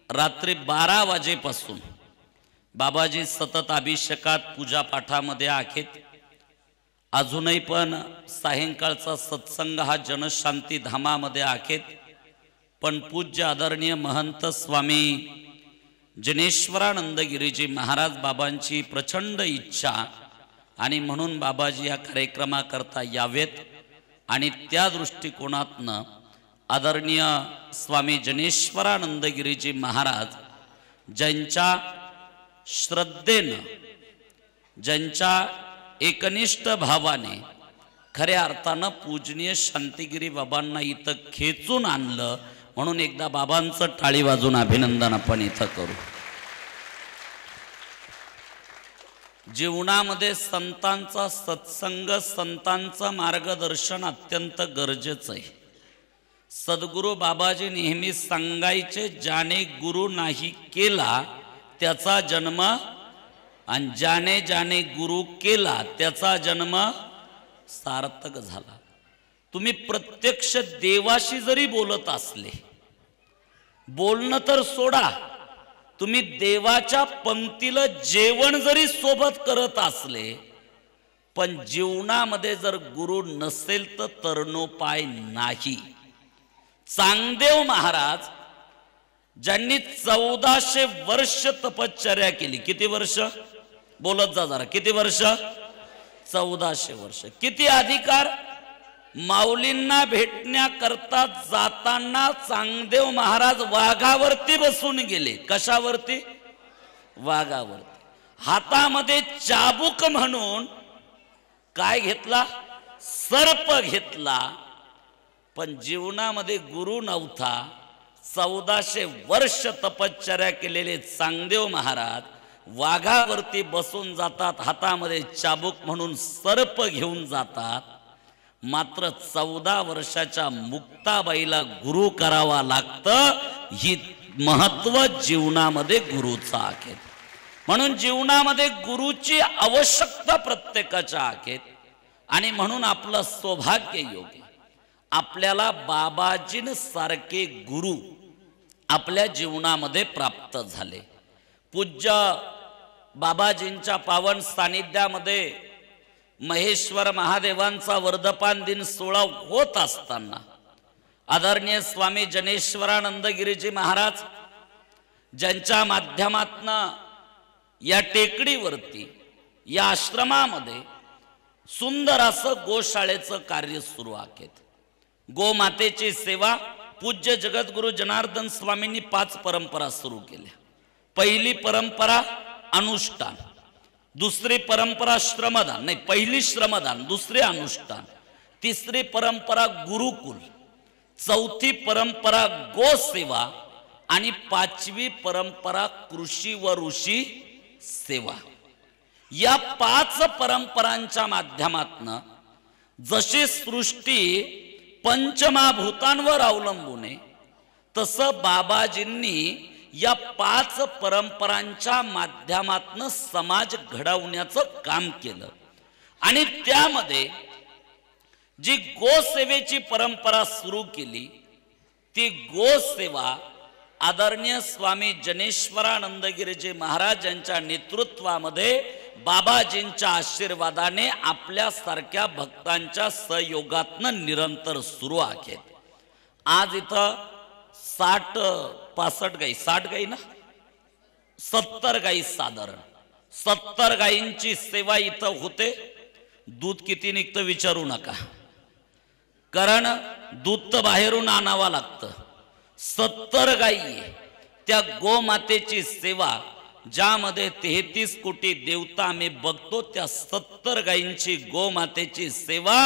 रात्री 12 वाजेपासून बाबाजी सतत अभिषेकात पूजापाठामध्ये आहेत. अजूनही पण सायंकाळचा सत्संग हा जनशांती धामामध्ये आहेत. पण पूज्य आदरणीय महंत स्वामी जनेश्वरानंदगिरीजी महाराज बाबांची प्रचंड इच्छा आणि म्हणून बाबाजी या कार्यक्रमाकरता यावेत आणि त्या दृष्टिकोनातनं आदरणीय स्वामी जनेश्वरानंदगिरीजी महाराज ज्यांच्या श्रद्धेनं, ज्यांच्या एकनिष्ठ भावाने खऱ्या अर्थानं पूजनीय शांतिगिरी बाबांना इथं खेचून आणलं, म्हणून एकदा बाबांचं टाळी वाजून अभिनंदन आपण इथं करू. जीवनामध्ये संतांचा सत्संग, संतांचं मार्गदर्शन अत्यंत गरजेचं आहे. सद्गुरू बाबाजी नेहमी सांगायचे, ज्याने गुरु नाही केला त्याचा जन्म, आणि ज्याने ज्याने गुरु केला त्याचा जन्म सार्थक झाला. तुम्ही प्रत्यक्ष देवाशी जरी बोलत असले, बोलणं तर सोडा, तुम्ही देवाच्या पंक्तीला जेवण जरी सोबत करत असले, पण जीवनामध्ये जर गुरु नसेल तर तरणोपाय नाही. चांगदेव महाराज ज्यांनी 1400 वर्ष तपश्चर्या केली. किती वर्ष बोलत जा जरा, किती वर्ष? 1400 वर्ष. किती अधिकार? माऊलींना भेटण्याकरता जाताना चांगदेव महाराज वाघावरती बसून गेले. कशावरती? वाघावरती. हातामध्ये चाबूक म्हणून काय घेतला? सर्प घेतला. पण जीवनामध्ये गुरु नव्हता. 1400 वर्ष तपश्चर्या केलेले चांगदेव महाराज वाघावरती बसून जातात, हातामध्ये चाबूक म्हणून सर्प घेऊन जातात. मात्र 14 वर्षाच्या मुक्ताबाईला गुरु करावा लागतं. ही महत्व जीवनामध्ये गुरुचा आहे. म्हणून जीवनामध्ये गुरुची आवश्यकता प्रत्येकाच्या आहे. आणि म्हणून आपलं सौभाग्य योग आहे, आपल्याला बाबाजींसारखे गुरु आपल्या जीवनामध्ये प्राप्त झाले. पूज्य बाबाजींच्या पावन सानिध्यामध्ये महेश्वर महादेवांचा वर्धमान दिन सोहळा होत असताना आदरणीय स्वामी जनेश्वरानंद गिरीजी महाराज ज्यांच्या माध्यमातनं या टेकडीवरती या आश्रमामध्ये सुंदर असं गोशाळेचं कार्य सुरू आहे. गोमातेची सेवा पूज्य जगद्गुरु जनार्दन स्वामींनी 5 परंपरा सुरू केल्या. पहिली परंपरा अनुष्ठान, दुसरी परंपरा श्रमदान, नाही पहिली श्रमदान, दुसरी अनुष्ठान, तिसरी परंपरा गुरुकुल, चौथी परंपरा गोसेवा आणि 5वी परंपरा कृषी व ऋषी सेवा. या 5 परंपरांच्या माध्यमातून जशी सृष्टी पंचमहाभूतांवर अवलंबून आहे तसं बाबाजींनी या 5 परंपरांच्या माध्यमातून समाज घडवण्याचं काम केलं. आणि त्यामध्ये जी गोसेवेची परंपरा सुरू केली ती गोसेवा आदरणीय स्वामी जनेश्वरानंद गिरीजी महाराज यांच्या नेतृत्वामध्ये बाबाजींच्या आशीर्वादाने आपल्यासारख्या भक्तांच्या सहयोगातनं निरंतर सुरू आहे. आज इथं 60-65 गाई, 60 गाई ना, 70 गाई, साधारण 70 गायींची सेवा इथं होते. दूध किती निघतं विचारू नका, कारण दूध तर बाहेरून आणावं लागतं. 70 गायी, त्या गोमातेची सेवा ज्यामध्ये 33 कोटी देवता आम्ही बघतो, त्या 70 गायींची गोमातेची सेवा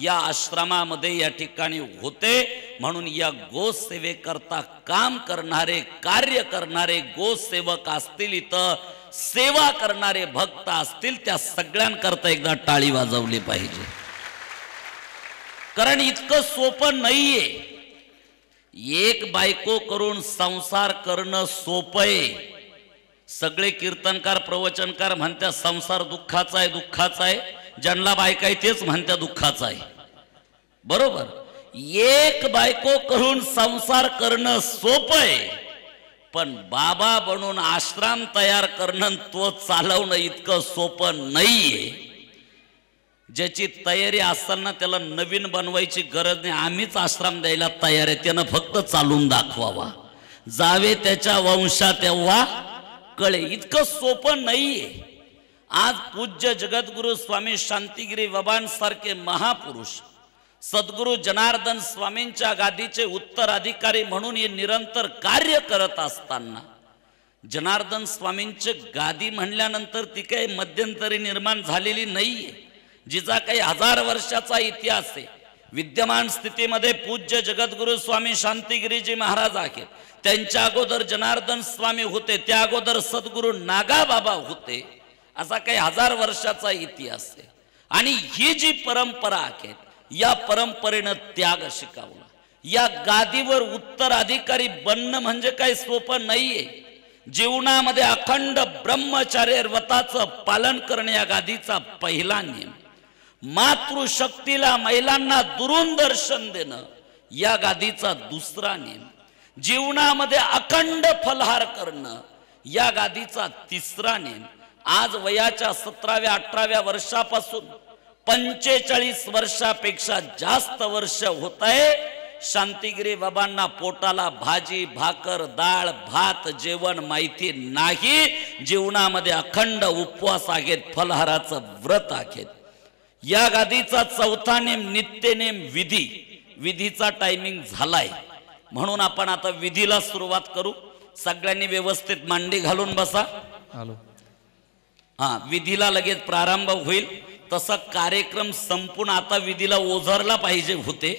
या आश्रमामध्ये या ठिकाणी होते. म्हणून या गोसेवेकरता काम करणारे, कार्य करणारे गोसेवक असतील, इथं सेवा करणारे भक्त असतील, त्या सगळ्यांकरता एकदा टाळी वाजवली पाहिजे. कारण इतकं सोपं नाहीये. एक बायको करून संसार करणं सोपं आहे. सगळे कीर्तनकार प्रवचनकार म्हणतात संसार दुःखाचा आहे, दुःखाचा आहे. ज्यांना बायका आहे तेच म्हणतात दुःखाचा आहे. बरोबर. एक बायको करून संसार करणं सोपं आहे, पण बाबा बनून आश्रम तयार करणं, तो चालवणं इतकं सोपं नाहीये. ज्याची तयारी असताना त्याला नवीन बनवायची गरज नाही. आम्हीच आश्रम द्यायला तयार आहे, त्यानं फक्त चालून दाखवावा. जावे त्याच्या वंशात तेव्हा कळे. इतकं सोपं नाहीये. आज पूज्य जगद्गुरु स्वामी शांतिगिरी बाबांसारखे महापुरुष सद्गुरु जनार्दन स्वामींच्या गादीचे उत्तराधिकारी म्हणून हे निरंतर कार्य करत असताना, जनार्दन स्वामींची गादी म्हणल्यानंतर ती काही मध्यंतरी निर्माण झालेली नाहीये. जिचा काही 1000 वर्षाचा इतिहास आहे. विद्यमान स्थितीमध्ये पूज्य जगद्गुरु स्वामी शांतिगिरीजी महाराज आहेत. त्यांच्या अगोदर जनार्दन स्वामी होते, त्या अगोदर सद्गुरु नागाबाबा होते. असा काही 1000 वर्षाचा इतिहास आहे. आणि ही जी परंपरा आहे, या परंपरेनं त्याग शिकवला. या गादीवर उत्तराधिकारी बनणं म्हणजे काही सोपं नाहीये. जीवनामध्ये अखंड ब्रह्मचर्य व्रताचं पालन करणे या गादीचा पहिला नियम. मातृशक्तीला, महिलांना दुरून दर्शन देणं या गादीचा दुसरा नियम. जीवनामध्ये अखंड फलहार करणं या गादीचा तिसरा नियम. आज वयाच्या 17व्या-18व्या वर्षापासून 45 वर्षापेक्षा जास्त वर्ष होत आहे. शांतिगिरी बाबांना पोटाला भाजी भाकर डाळ भात जेवण माहिती नाही, जीवनामध्ये अखंड उपवास आहेत, फलहाराचं व्रत आहेत. या गादीचा चौथा नेम नित्यनेम विधी. विधीचा टायमिंग झालाय म्हणून आपण आता विधीला सुरुवात करू. सगळ्यांनी व्यवस्थित मांडी घालून बसा. हा, विधीला लगेच प्रारंभ होईल. तसा कार्यक्रम संपून आता विधीला ओझरला पाहिजे होते,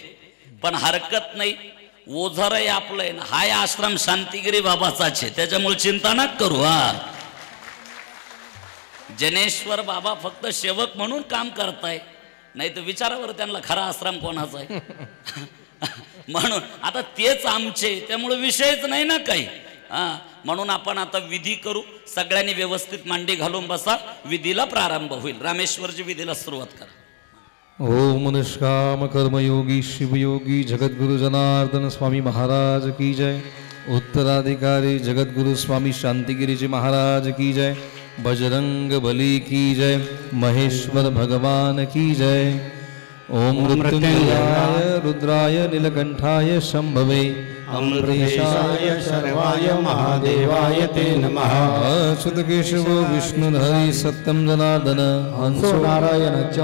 पण हरकत नाही. ओझर आहे आपलं, हाय आश्रम शांतिगिरी बाबाचाच आहे, त्याच्यामुळे चिंता नका करू. हा, जनेश्वर बाबा फक्त सेवक म्हणून काम करताय, नाही तर विचारावर त्यांना खरा आश्रम कोणाचा आहे. म्हणून आता तेच आमचे, त्यामुळे विषयच नाही ना काही. हा, म्हणून आपण आता विधी करू. सगळ्यांनी व्यवस्थित मांडी घालून बसा. विधीला प्रारंभ होईल. रामेश्वरजी विधीला सुरुवात करा. ओम निष्काम कर्मयोगी शिवयोगी जगद्गुरु जनार्दन स्वामी महाराज की जय. उत्तराधिकारी जगद्गुरु स्वामी शांतिगिरी जी महाराज की जय. बजरंग बली की जय. महेश्वर भगवान की जय. ओम मृत्युंजयाय रुद्राय नीलकंठाय शंभवे अमृतेशाय शर्वाय महादेवाय ते नमः. अच्युत केशव विष्णुधरी सत्यम जनार्दन हंसो नारायण च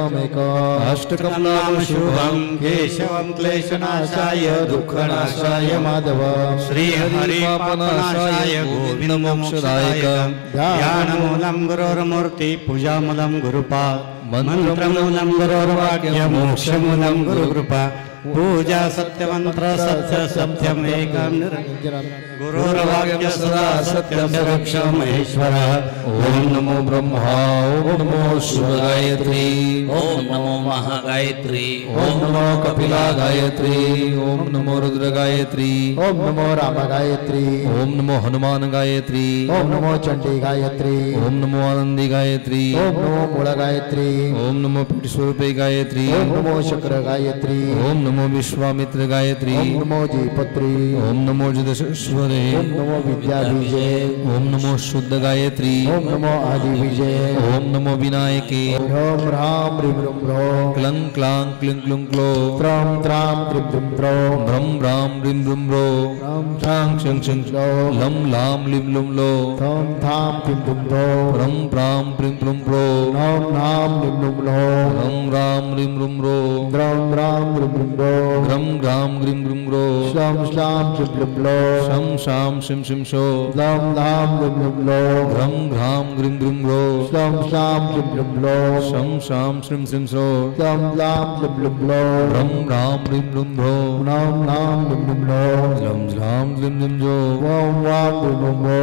अष्टकं नाम शुभं केशवं क्लेशनाशाय दुःखनाशाय माधव. श्रीहरि पापनाशाय गोविंद मोक्षदायक. ध्यानमूलं गुरोर्मूर्ति पूजामूलं गुरुपाद. मंत्रमूलं गुरोर्वाक्य मोक्षमूलं गुरुकृपा. पूजा सत्यमंत्र सत्य सत्यम एकम निरंजन. गुरुर्वाक्य सदा सत्यम रक्ष महेश्वर. ओम नमो ब्रह्मा. ओम नमो शिव गायत्री. ओम नमो महागायत्री. ओम नमो कपिला गायत्री. ओम नमो रुद्र गायत्री. ओम नमो राम गायत्री. ओम नमो हनुमान गायत्री. ओम नमो चंडी गायत्री. ओम नमो आनंदी गायत्री. ओम नमो मूळ गायत्री. ओम नमो पीठ स्वरूपे गायत्री. ओम नमो शक्र गायत्री. ओम नमो विश्वामित्र गायत्री. ओम नमो जीपत्री. ओम नमो जदश्वरे. ओम नमो विद्याबीजे. ओम नमो शुद्ध गायत्री. ओम नमो आदिबीजे. ओम नमो विनायके. ओम ह्रां ह्रीं ह्रूं ह्रौं. क्लं क्लां क्लिं क्लुं क्लो. त्रां त्रां त्रिं त्रिं त्रौं. ब्रं ब्रां ब्रिं ब्रुं ब्रो. ठां क्षं क्षं क्लो. लं लां लिं लुं लो. थौं थां तिं तुं थौ. रं प्रां प्रिं प्रुं प्रो. नौं नां लिं लुं लो. रं रां रिं रुं रो. द्रौं रां ह्रीं ह्रूं ह्रौ. ग्रं ग्रां ग्रिं ग्रुं ग्रो. श्लां श्लां शिं लिं लो. शं शां शिं शिं शो. लां लां लिं लुं लो. ग्रं घ्रां ग्रिं ग्रुं ग्रो. श्लां श्लां शिं लिं लो. शं शां श्रीं श्रीं श्रो. श्लां लां लिं लुं लो. रं रां रिं रुं रो. नां नां लिं लुं लो. लं ज्लां लिं लिं जो. वां वां लिं लुं लो.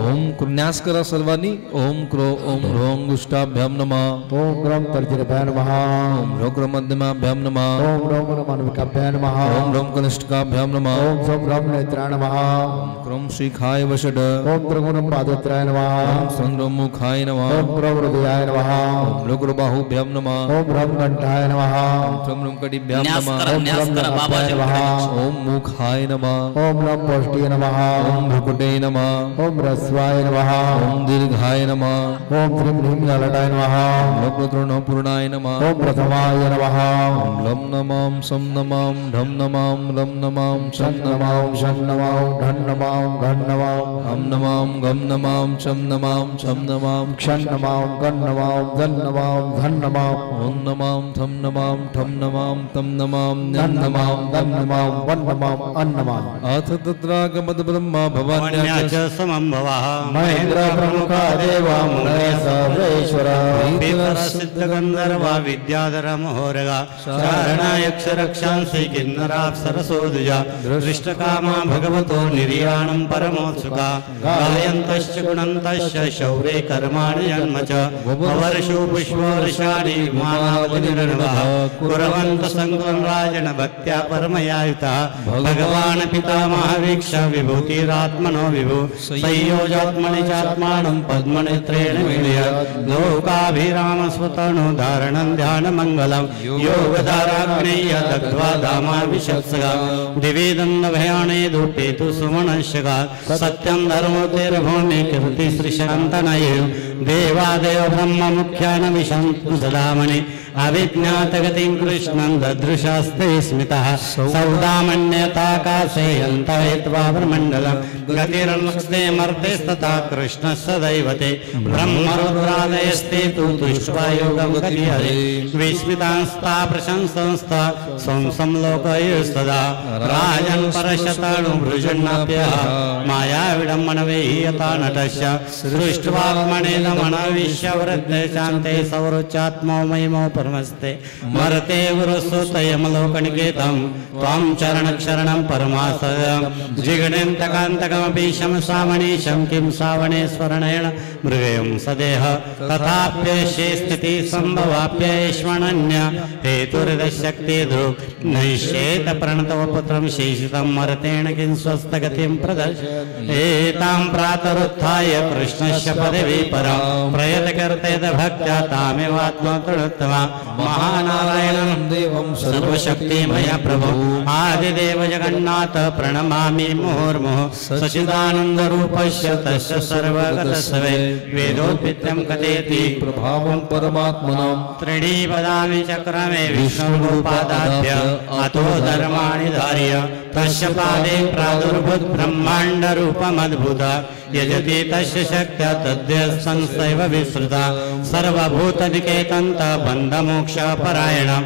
ओम कृन्यास करा सर्वांनी. ओम क्रो ओम ह्रों गुष्टाभ्यां नमः. ओम ग्रं तर्जनभ्यां नमः. ओम ह्रो मध्यमाभ्यां नमः. ओम ग्रं मानविकाभ्यां नमः. ओम ह्रों कनिष्ठकाभ्यां नमः. ओम सं ग्रं नेत्राय नमः. ओम क्रं श्रीखाय वषड. ओम त्रिगुणं पादत्राय नमः. ओम चंद्र मुखाय नमः. ओम ग्रं हृदयाय नमः. ओम ह्रो बाहुभ्यां नमः. ओम ग्रं कंठाय नमः. ओम ह्रों कटिभ्यां न्यास नमः. करा, ओम न्यास ग्रं करा नासाय बाबाजी. नमः. ओम मुखाय नमः. ओम ग्रं पौष्टिय नमः. ओम भ्रुकुटे नमः. ओम ह्रस्वाय नमः. ओम दीर्घाय नमः. ओम ह्रीं ह्रीं ललाटाय नमः. ओम पूर्णाय नमः. ओम प्रथमाय नमः. ओम लं नमां सं नमां ढं नमां लं नमां चं नमां षण् नमां ढं नमां घं नमां हम नमां गं नमां चं नमां छं नमां क्षं नमां गं नमां धं नमां धं नमां ओं नमां थं नमां ठं नमां तं नमां धं नं नमां नमां वन नमां वन नमां अन् नमां अथ तत्रागमद ब्रह्मा वन्या भवान्या च समं भवः. महेन्द्र प्रमुखा देवा मुनय सर्वेश्वर सिद्धगंधर्वा विद्याधर महोरगा चारणायक्षरक्षांसि किन्नराप्सरसोदुजा दृष्टकामा भगवतो निर्याणं परमोत्सुका गायन्तश्च गुणन्तश्च शौरे कर्माणि जन्म च वर्षो पुष्पवर्षाणि मानवनिर्णवः कुर्वन्त सङ्गं राजन भक्त्या परमयायुतः भगवान् पितामह वीक्ष विभूतिरात्मनो विभु संयोजात्मनि चात्मानं पद्मनेत्रेण विलय लोकाभिरामस्वतनु धारणं ध्यानमङ्गलं योगधाराग्नेय दग्ध्वा धामा विशत्सगा दिवे दण्डभयाणे दुट्टेतु सुमनश्यगा सत्यं धर्मोतेर्भूमि कीर्ति श्रीशान्तनये देवादेव ब्रह्म मुख्यान विशन्तु सदामणि अविज्ञातगतिं कृष्णं ददृशास्ते स्मितः सौदामन्यताकाशे यन्तयित्वा ब्रह्मण्डलं गतिर्नक्स्ते मर्तेस्तथा कृष्णस्य दैवते ब्रह्मरुद्रादयस्ते तु दृष्ट्वा योगं गतिहरे विस्मितांस्ता प्रशंसंस्ता संसं लोकयस्तदा राजन् परशताणुभृजन्नाप्यः मायाविडम्बनवेयता नटस्य सृष्ट्वात्मनेदमनविश्यवृद्धे शान्ते सौरुचात्मोमयिमो परमस्ते मरते गुरुसुतयमलोकनिकेतं त्वां चरणक्षरणं परमाश्रयं जिगणेन्तकान्तकमपि शं सावणीशं किं सावणे स्वर्णेन मृगयं सदेह तथाप्येष्ये स्थितिः सम्भवाप्यैश्वरण्य हेतुर्दशक्तिदृक् नैष्येत प्रणतवपुत्रं शेषितं मरतेण किं स्वस्थगतिं प्रदर्शयत् एतां प्रातरुत्थाय कृष्णस्य पदवी परं प्रयतकर्तेत भक्त्या तामेवात्मतृणोत्तमा महानारायणं देवं सर्वशक्तिमय प्रभु आदिदेव जगन्नाथ प्रणमामि मुहुर्मुहुः सच्चिदानन्दरूपस्य तस्य सर्वगतस्वै वेदोद्भित्यं कथयति प्रभावं परमात्मनं त्रीणि वदामि चक्रमे विष्णुरूपादाभ्य अतो धर्माणि धार्य तस्य पादे प्रादुर्भूत ब्रह्माण्डरूपमद्भुत यजति तस्य शक्त्या तद्यस्तंसैव विश्रुता सर्वभूतनिकेतन्त बन्धमोक्षपरायणं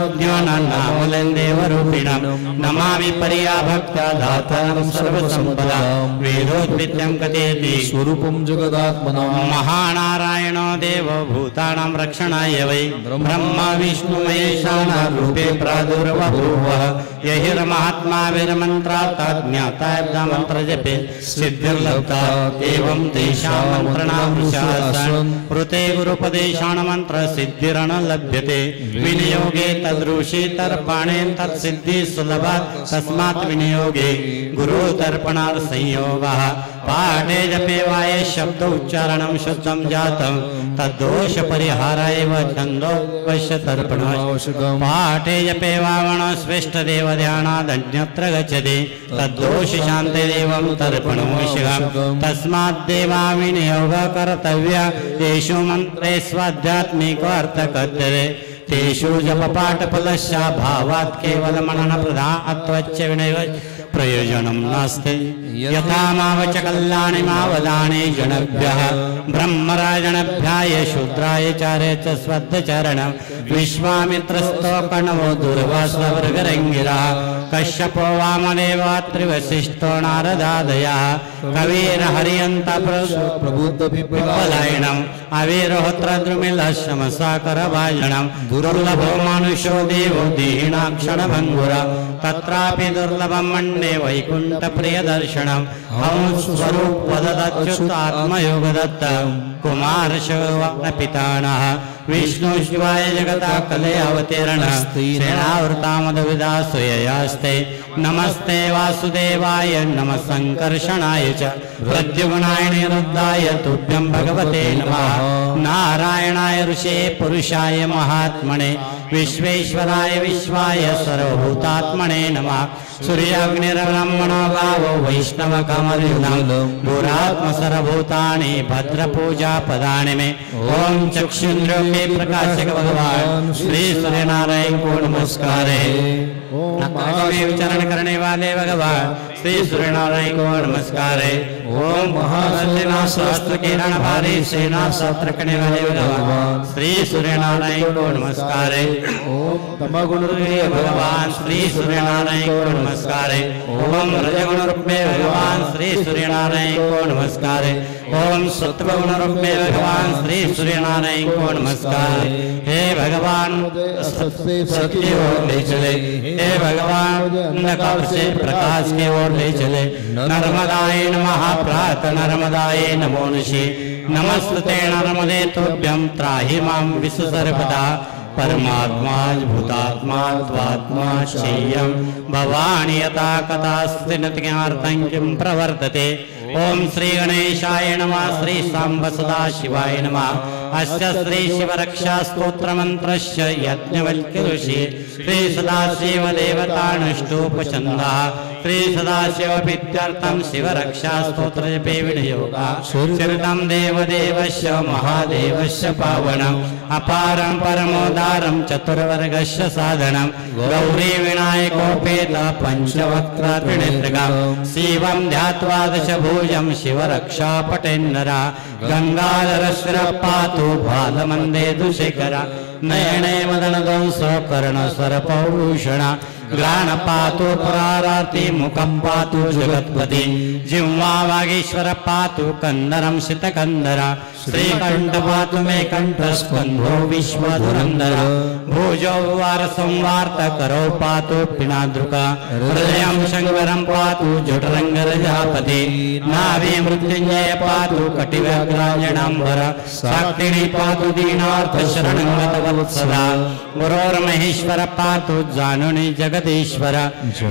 कर्मोपासनज्ञानानामूलं देवरूपिणं नमामि पर्या भक्त्या धातारं सर्वसम्पदां वेदोद्भित्यं कथयति स्वरूपं जगदात्मनं महानारायणो देवो भूतानां रक्षणाय वै ब्रह्मा विष्णुमहेशानां रूपे प्रादुर्बभूवः यहिर्महात्मा वीरमन्त्रार्थात् ज्ञाता मन्त्रजपे सिद्धिर्लब्धा एवं तेषां मन्त्रणां वृषासन् ऋते गुरुपदेशान् मन्त्रसिद्धिरण लभ्यते विनियोगे तद्रुषि तर्पणेन तत्सिद्धि सुलभात् तस्मात् विनियोगे गुरु तर्पणार्थ संयोगः पाठे जपे वाये शब्द उच्चारणं शुद्धं जातं तद्दोष परिहाराय छन्दोपश्य तर्पणं पाठे जपे वावण श्रेष्ठ देव ध्यानादन्यत्र गच्छति तद्दोष शान्ते देवं तर्पणमोषिकं तस्मात् देवा विनियोग कर्तव्य तेषु मन्त्रे स्वाध्यात्मिकार्थकर्तव्ये तेषु जपपाठफलस्य भावात् केवलमननप्रधानत्वच्च विनैव प्रयोजनं नास्ति यथा मावच कल्याणि मावदाने जनेभ्यः ब्रह्मराजनेभ्याय शूद्राय चार्य च स्वद्धचरणं विश्वामित्रस्तो कण्वो दुर्वासवर्गरङ्गिरः कश्यपो वामदेवात्रिवसिष्ठो नारदादयः कवीर्हरियन्त प्रबुद्धपिप्पलायनम् अवीरहोत्रद्रुमिलः शमसाकरभाजनं दुर्लभो मानुषो देवो दीनाक्षणभङ्गुर तत्रापि दुर्लभं मन्ये वैकुण्ठप्रियदर्शनं हंस्वरूपदच्युतात्मयोगदत्त कुमारशोवनपितानः विष्णु शिवाय जगता कले अवतीर्णः सेनावृतामदविदासुययास्ते नमस्ते वासुदेवाय नमः संकर्षणाय च प्रद्युम्नाय निरुद्धाय तुभ्यं भगवते नमः नारायणाय ऋषे पुरुषाय महात्मने विश्वेश्वराय विश्वाय सर्वभूतात्मने नमः सूर्याग्निर्ब्रह्मणो गावो वैष्णवकमलयुगं गुरात्म सर्वभूतानि भद्रपूजा पदानि मे ओम चक्षुन्द्रियों के प्रकाशक भगवान श्री सूर्यनारायण को नमस्कार है आकाश में विचरण करने वाले भगवान श्री सूर्यनारायण को नमस्कार है ओम महासेना सहस्त्र किरण भारी सेना शस्त्र करने वाले भगवान श्री सूर्यनारायण को नमस्कार है ओम तमगुण रूपे भगवान श्री सूर्यनारायण को नमस्कार है ओम रजगुण रूपे भगवान श्री सूर्यनारायण को नमस्कार है ओम सत्वगुण रूपे भगवान श्री सूर्यनारायण को नमस्कार है हे भगवान सत्य ओर ले चले हे भगवान अंधकार से प्रकाश की ओर ले चले नर्मदाय नमः प्रात नर्मदाय नमो निशि नमस्ते नर्मदे तुभ्यं त्राहि मां विश्वसर्वदा परमात्मा भूतात्मा त्वात्मा चेयं भवानि यथा कथास्ति नज्ञार्थं किं प्रवर्तते ओम श्री गणेशाय नमः श्री सांब सदा शिवाय नमः अस्य श्री शिवरक्षा स्तोत्र मंत्रस्य यज्ञवल्क्य ऋषि श्री सदाशिव देवतानुष्टोपछन्दः श्री सदाशिव प्रीत्यर्थं शिवरक्षा स्तोत्र जपे विनियोगा चरितं देवदेवस्य महादेवस्य पावनम् अपारं परमोदारं चतुर्वर्गस्य साधनं गौरी विनायकोपेत पंचवक्त्र त्रिनेत्रकं शिवं ध्यात्वा दशभुजं शिवरक्षा पटेन्नरा गंगाधरस्र पातु बालमन्दे दुशेखरा नयने मदनदंसो कर्णस्वरपौरुषण ग्राणपातु पुरारार्ति मुखं पातु जगत्पति जिह्वा वागीश्वर पातु कन्दरं शितकन्दर श्रीकण्ठ पातु मे कण्ठस्कन्धो विश्वधुरन्धर भुजौ वारसंवार्तकरौ पातु पिनादृक हृदयं शङ्करं पातु जठरङ्गरजापति नाभि मृत्युञ्जय पातु कटिव्याघ्राञ्जनाम्बर साक्षिणी पातु दीनार्थशरणं गतवत्सदा गुरोर्महेश्वर पातु जानुनि जगदीश्वर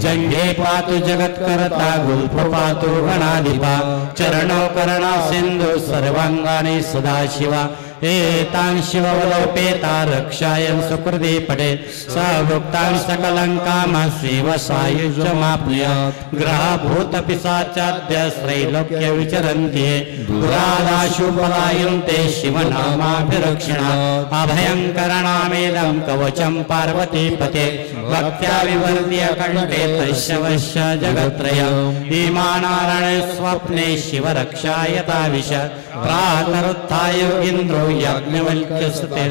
जङ्घे पातु जगत्कर्ता गुल्फ पातु गणाधिपा चरणौ करुणा सिन्धु सर्वाङ्गानि सदाशिवा एतां शिववलोपेता रक्षायं सुकृते पठेत् स भुक्तां सकलं कामस्यैव सायुज्यमाप्नुयात् ग्रहभूतपिशाचाद्य त्रैलोक्ये विचरन्ति दुरादाशु पलायन्ते शिवनामाभिरक्षणात् अभयङ्करणामेदं कवचं पार्वतीपते भक्त्या विवर्ध्य कण्ठे तस्य वश्य जगत्त्रयम् भीमानारायणे स्वप्ने शिवरक्षायताविश प्रातरुत्थाय इन्द्रो यज्ञवल्क्यस्ते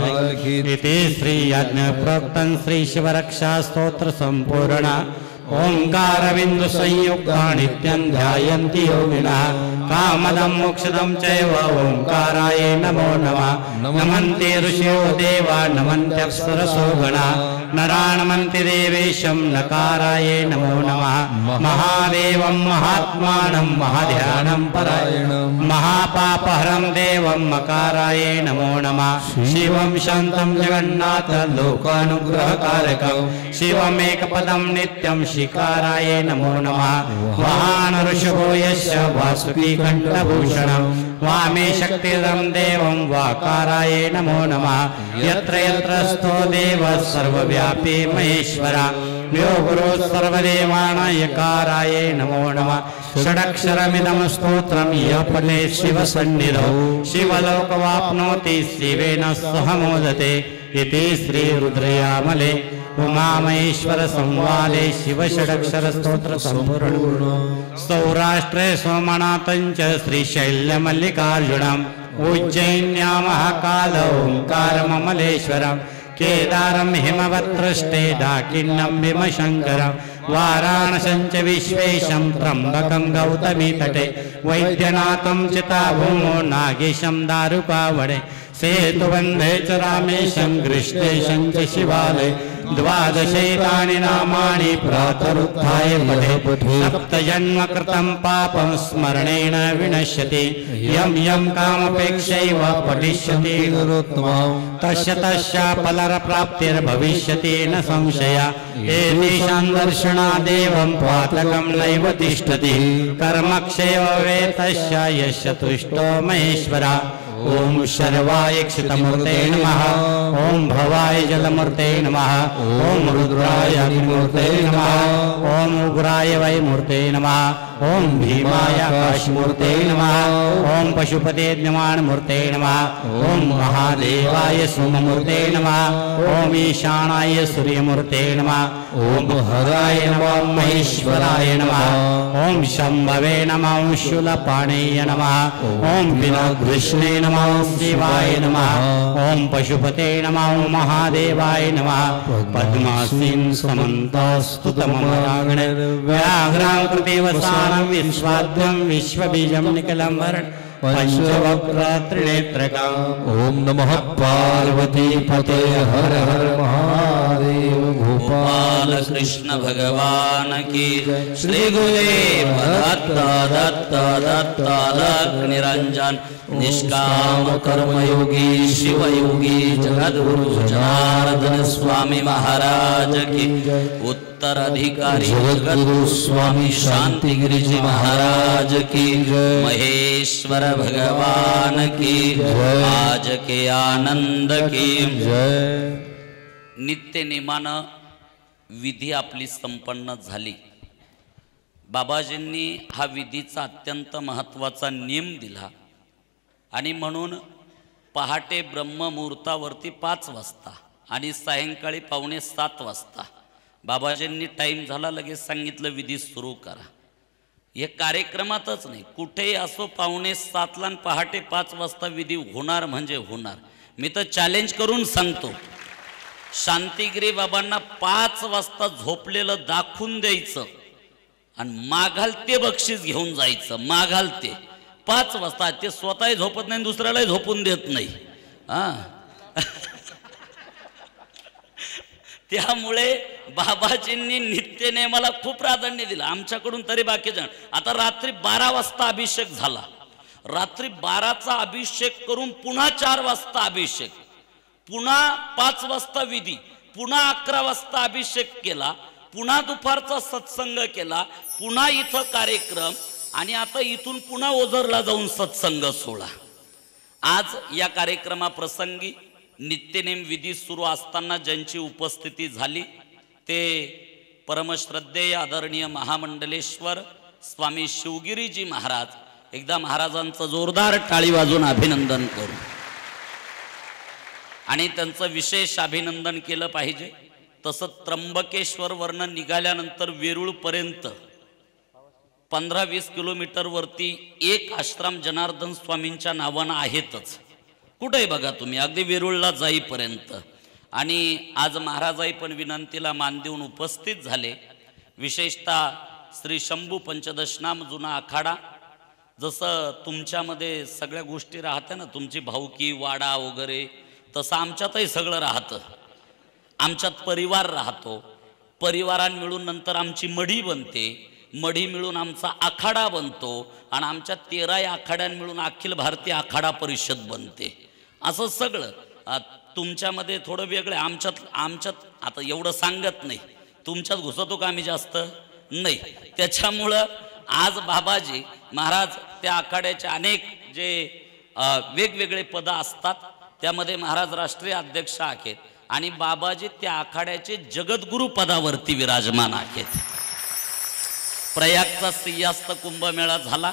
इति श्री यज्ञ प्रोक्तं श्री शिवरक्षा स्तोत्र संपूर्ण ओंकारबिंदु संयुक्ता नित्यं ध्यायन्ति योगिनः कामदं मोक्षदं चैव ओंकाराय नमो नमः नमन्ते ऋषयो देवा नमन्त्यप्सरसो गणाः नराणमन्ति देवेशं नकाराय नमो नमः महादेवं महात्मानं महाध्यानं परायणं महापापहरं देवं मकाराय नमो नमः शिवं शान्तं जगन्नाथ लोकानुग्रहकारकं शिवमेकपदं नित्यं शिकाराय नमो नमः वाहनऋषभो यस्य वासुकी कण्ठभूषणं वामे शक्तिदं देवं वाकाराय नमो नमः यत्र यत्र स्थो देवः सर्वव्यापी महेश्वरा यो गुरु सर्वदेवानायकाराय नमो नमः षडक्षरमिदं स्तोत्रं यः पठेत् शिवसन्निधौ शिवलोकवाप्नोति शिवेन सह मोदते इति श्री रुद्रयामले उमामहेश्वर संवादे शिव षडक्षर स्तोत्र संपूर्ण सौराष्ट्रे सोमनाथञ्च श्रीशैल्यमल्लिकार्जुनम् उज्जैन्या महाकाल ओंकारममलेश्वरम् केदारं हिमवत्पृष्ठे डाकिन्नं भीमशङ्करं वाराणसञ्च विश्वेशं त्र्यम्बकं गौतमीतटे वैद्यनाथं चिताभूमो नागेशं दारुकावणे सेतुबन्धे च रामेशं कृष्णेशं च शिवालये द्वादशैतानि नामानि प्रातरुत्थाय पठेत् सप्तजन्म कृतं पापं स्मरणेन विनश्यति यं यं कामपेक्षैव पठिष्यति गुरुत्तमं तस्य तस्य फलप्राप्तिर्भविष्यति न संशय एतेषां दर्शनादेवं पातकं नैव तिष्ठति कर्मक्षेव वेतस्य यस्य तुष्टो महेश्वरा ओम शर्वाय क्षितमूर्ते नमः ओम भवाय जलमूर्ते नमः ओम रुद्राय अग्निमूर्ते नमः ओम उग्राय वैमूर्ते नमः ओम भीमाय आकाशमूर्ते नमः ओम पशुपते ज्ञानमूर्ते नमः ओम महादेवाय सोममूर्ते नमः ओम ईशानाय सूर्यमूर्ते नमः ओम हराय नमः महेश्वराय नमः ओम शंभवे नमः शूलपाणेय नमः ओम विनाग्विष्णे नमः शिवाय नमः ओम पशुपते नमः महादेवाय नमः पद्मासीन समन्तास्तुतमरागण व्याघ्रां कृतिवसानं विश्वाद्यं विश्वबीजं निकलं वर्ण पंचवक्र त्रिनेत्रकम् ओम नमः पार्वती पते हर हर महादेव गोपाल कृष्ण भगवान की श्री गुरुदेव दत्त दत्त दत्त दत्त निरंजन निष्काम कर्मयोगी शिवयोगी जगद्गुरु जनार्दन स्वामी महाराज की उत्तराधिकारी जगद्गुरु स्वामी शांतिगिरी जी महाराज की महेश्वर भगवान की आज के आनंद की नित्य नेमानं विधी आपली संपन्न झाली. बाबाजींनी हा विधीचा अत्यंत महत्त्वाचा नियम दिला आणि म्हणून पहाटे ब्रह्ममुहूर्तावरती 5 वाजता आणि सायंकाळी 6:45 वाजता बाबाजींनी टाईम झाला लगेच सांगितलं विधी सुरू करा. हे कार्यक्रमातच नाही, कुठेही असो 6:45 आणि पहाटे 5 वाजता विधी होणार म्हणजे होणार. मी तर चॅलेंज करून सांगतो, शांतिगिरी बाबांना 5 वाजता झोपलेलं दाखवून द्यायचं आणि मागाल ते बक्षीस घेऊन जायचं. मागाल ते 5 वाजता ते स्वतःही झोपत नाही, दुसऱ्यालाही झोपून देत नाही. त्यामुळे बाबाजींनी नित्यनेमाला खूप प्राधान्य दिलं, आमच्याकडून तरी बाकी जण. आता रात्री 12 वाजता अभिषेक झाला, रात्री 12चा अभिषेक करून पुन्हा 4 वाजता अभिषेक, पुन्हा 5 वाजता विधी, पुन्हा 11 वाजता अभिषेक केला, पुन्हा दुपारचा सत्संग केला, पुन्हा इथं कार्यक्रम आणि आता इथून पुन्हा ओझरला जाऊन सत्संग सोहळा. आज या कार्यक्रमाप्रसंगी नित्यनेम विधी सुरू असताना ज्यांची उपस्थिती झाली ते परमश्रद्धेय आदरणीय महामंडलेश्वर स्वामी शिवगिरीजी महाराज. एकदा महाराजांचं जोरदार टाळी वाजून अभिनंदन करू आणि त्यांचं विशेष अभिनंदन केलं पाहिजे. तसं त्र्यंबकेश्वर वरनं निघाल्यानंतर वेरूळपर्यंत 15-20 किलोमीटरवरती एक आश्रम जनार्दन स्वामींच्या नावानं आहेतच. कुठेही बघा तुम्ही, अगदी वेरूळला जाईपर्यंत. आणि आज महाराजाही पण विनंतीला मान देऊन उपस्थित झाले. विशेषतः श्री शंभू पंचदशनाम जुना आखाडा, जसं तुमच्यामध्ये सगळ्या गोष्टी राहत्या ना, तुमची भाऊकी वाडा वगैरे, तसं आमच्यातही सगळं राहतं. आमच्यात परिवार राहतो, परिवारां मिळून नंतर आमची मढी बनते, मढी मिळून आमचा आखाडा बनतो आणि आमच्या 13 आखाड्यां मिळून अखिल भारतीय आखाडा परिषद बनते. असं सगळं तुमच्यामध्ये थोडं वेगळं. आमच्यात आता एवढं सांगत नाही, तुमच्यात घुसतो का आम्ही जास्त नाही. त्याच्यामुळं आज बाबाजी महाराज त्या आखाड्याचे अनेक जे वेगवेगळे पद असतात त्यामध्ये महाराज राष्ट्रीय अध्यक्ष आहेत आणि बाबाजी त्या आखाड्याचे जगद्गुरु पदावरती विराजमान आहेत. प्रयागचा सिंहास्त कुंभमेळा झाला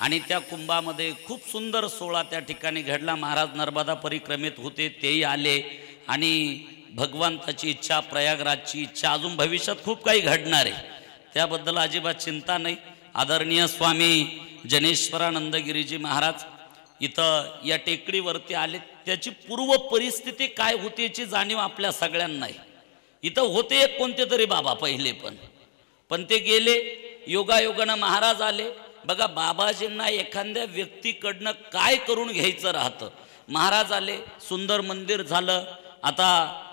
आणि त्या कुंभामध्ये खूप सुंदर सोहळा त्या ठिकाणी घडला. महाराज नर्मदा परिक्रमेत होते, तेही आले आणि भगवंताची इच्छा, प्रयागराजची इच्छा, अजून भविष्यात खूप काही घडणार आहे, त्याबद्दल अजिबात चिंता नाही. आदरणीय स्वामी जनेश्वरानंदगिरीजी महाराज इथं या टेकडीवरती आले. त्याची पूर्व परिस्थिती काय होती याची जाणीव आपल्या सगळ्यांना आहे. इथं होते एक कोणते तरी बाबा पहिले, पण ते गेले. योगायोगानं महाराज आले. बघा, बाबाजींना एखाद्या व्यक्तीकडनं काय करून घ्यायचं राहतं. महाराज आले, सुंदर मंदिर झालं. आता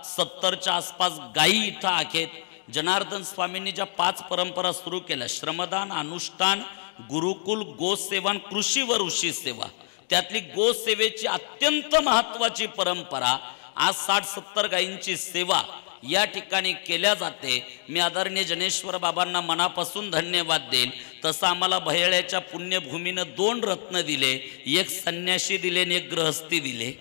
70च्या आसपास गायी इथं आहेत. जनार्दन स्वामींनी ज्या 5 परंपरा सुरू केल्या, श्रमदान, अनुष्ठान, गुरुकुल, गोसेवन, कृषी व ऋषी सेवा, त्यातली गोसेवेची अत्यंत महत्वाची परंपरा आज 60-70 गायींची सेवा या ठिकाणी केल्या जाते. मी आदरणीय जनेश्वर बाबांना मनापासून धन्यवाद देईल. तसं आम्हाला भयळ्याच्या पुण्यभूमीनं 2 रत्न दिले, एक संन्यासी दिले आणि एक गृहस्थी दिले,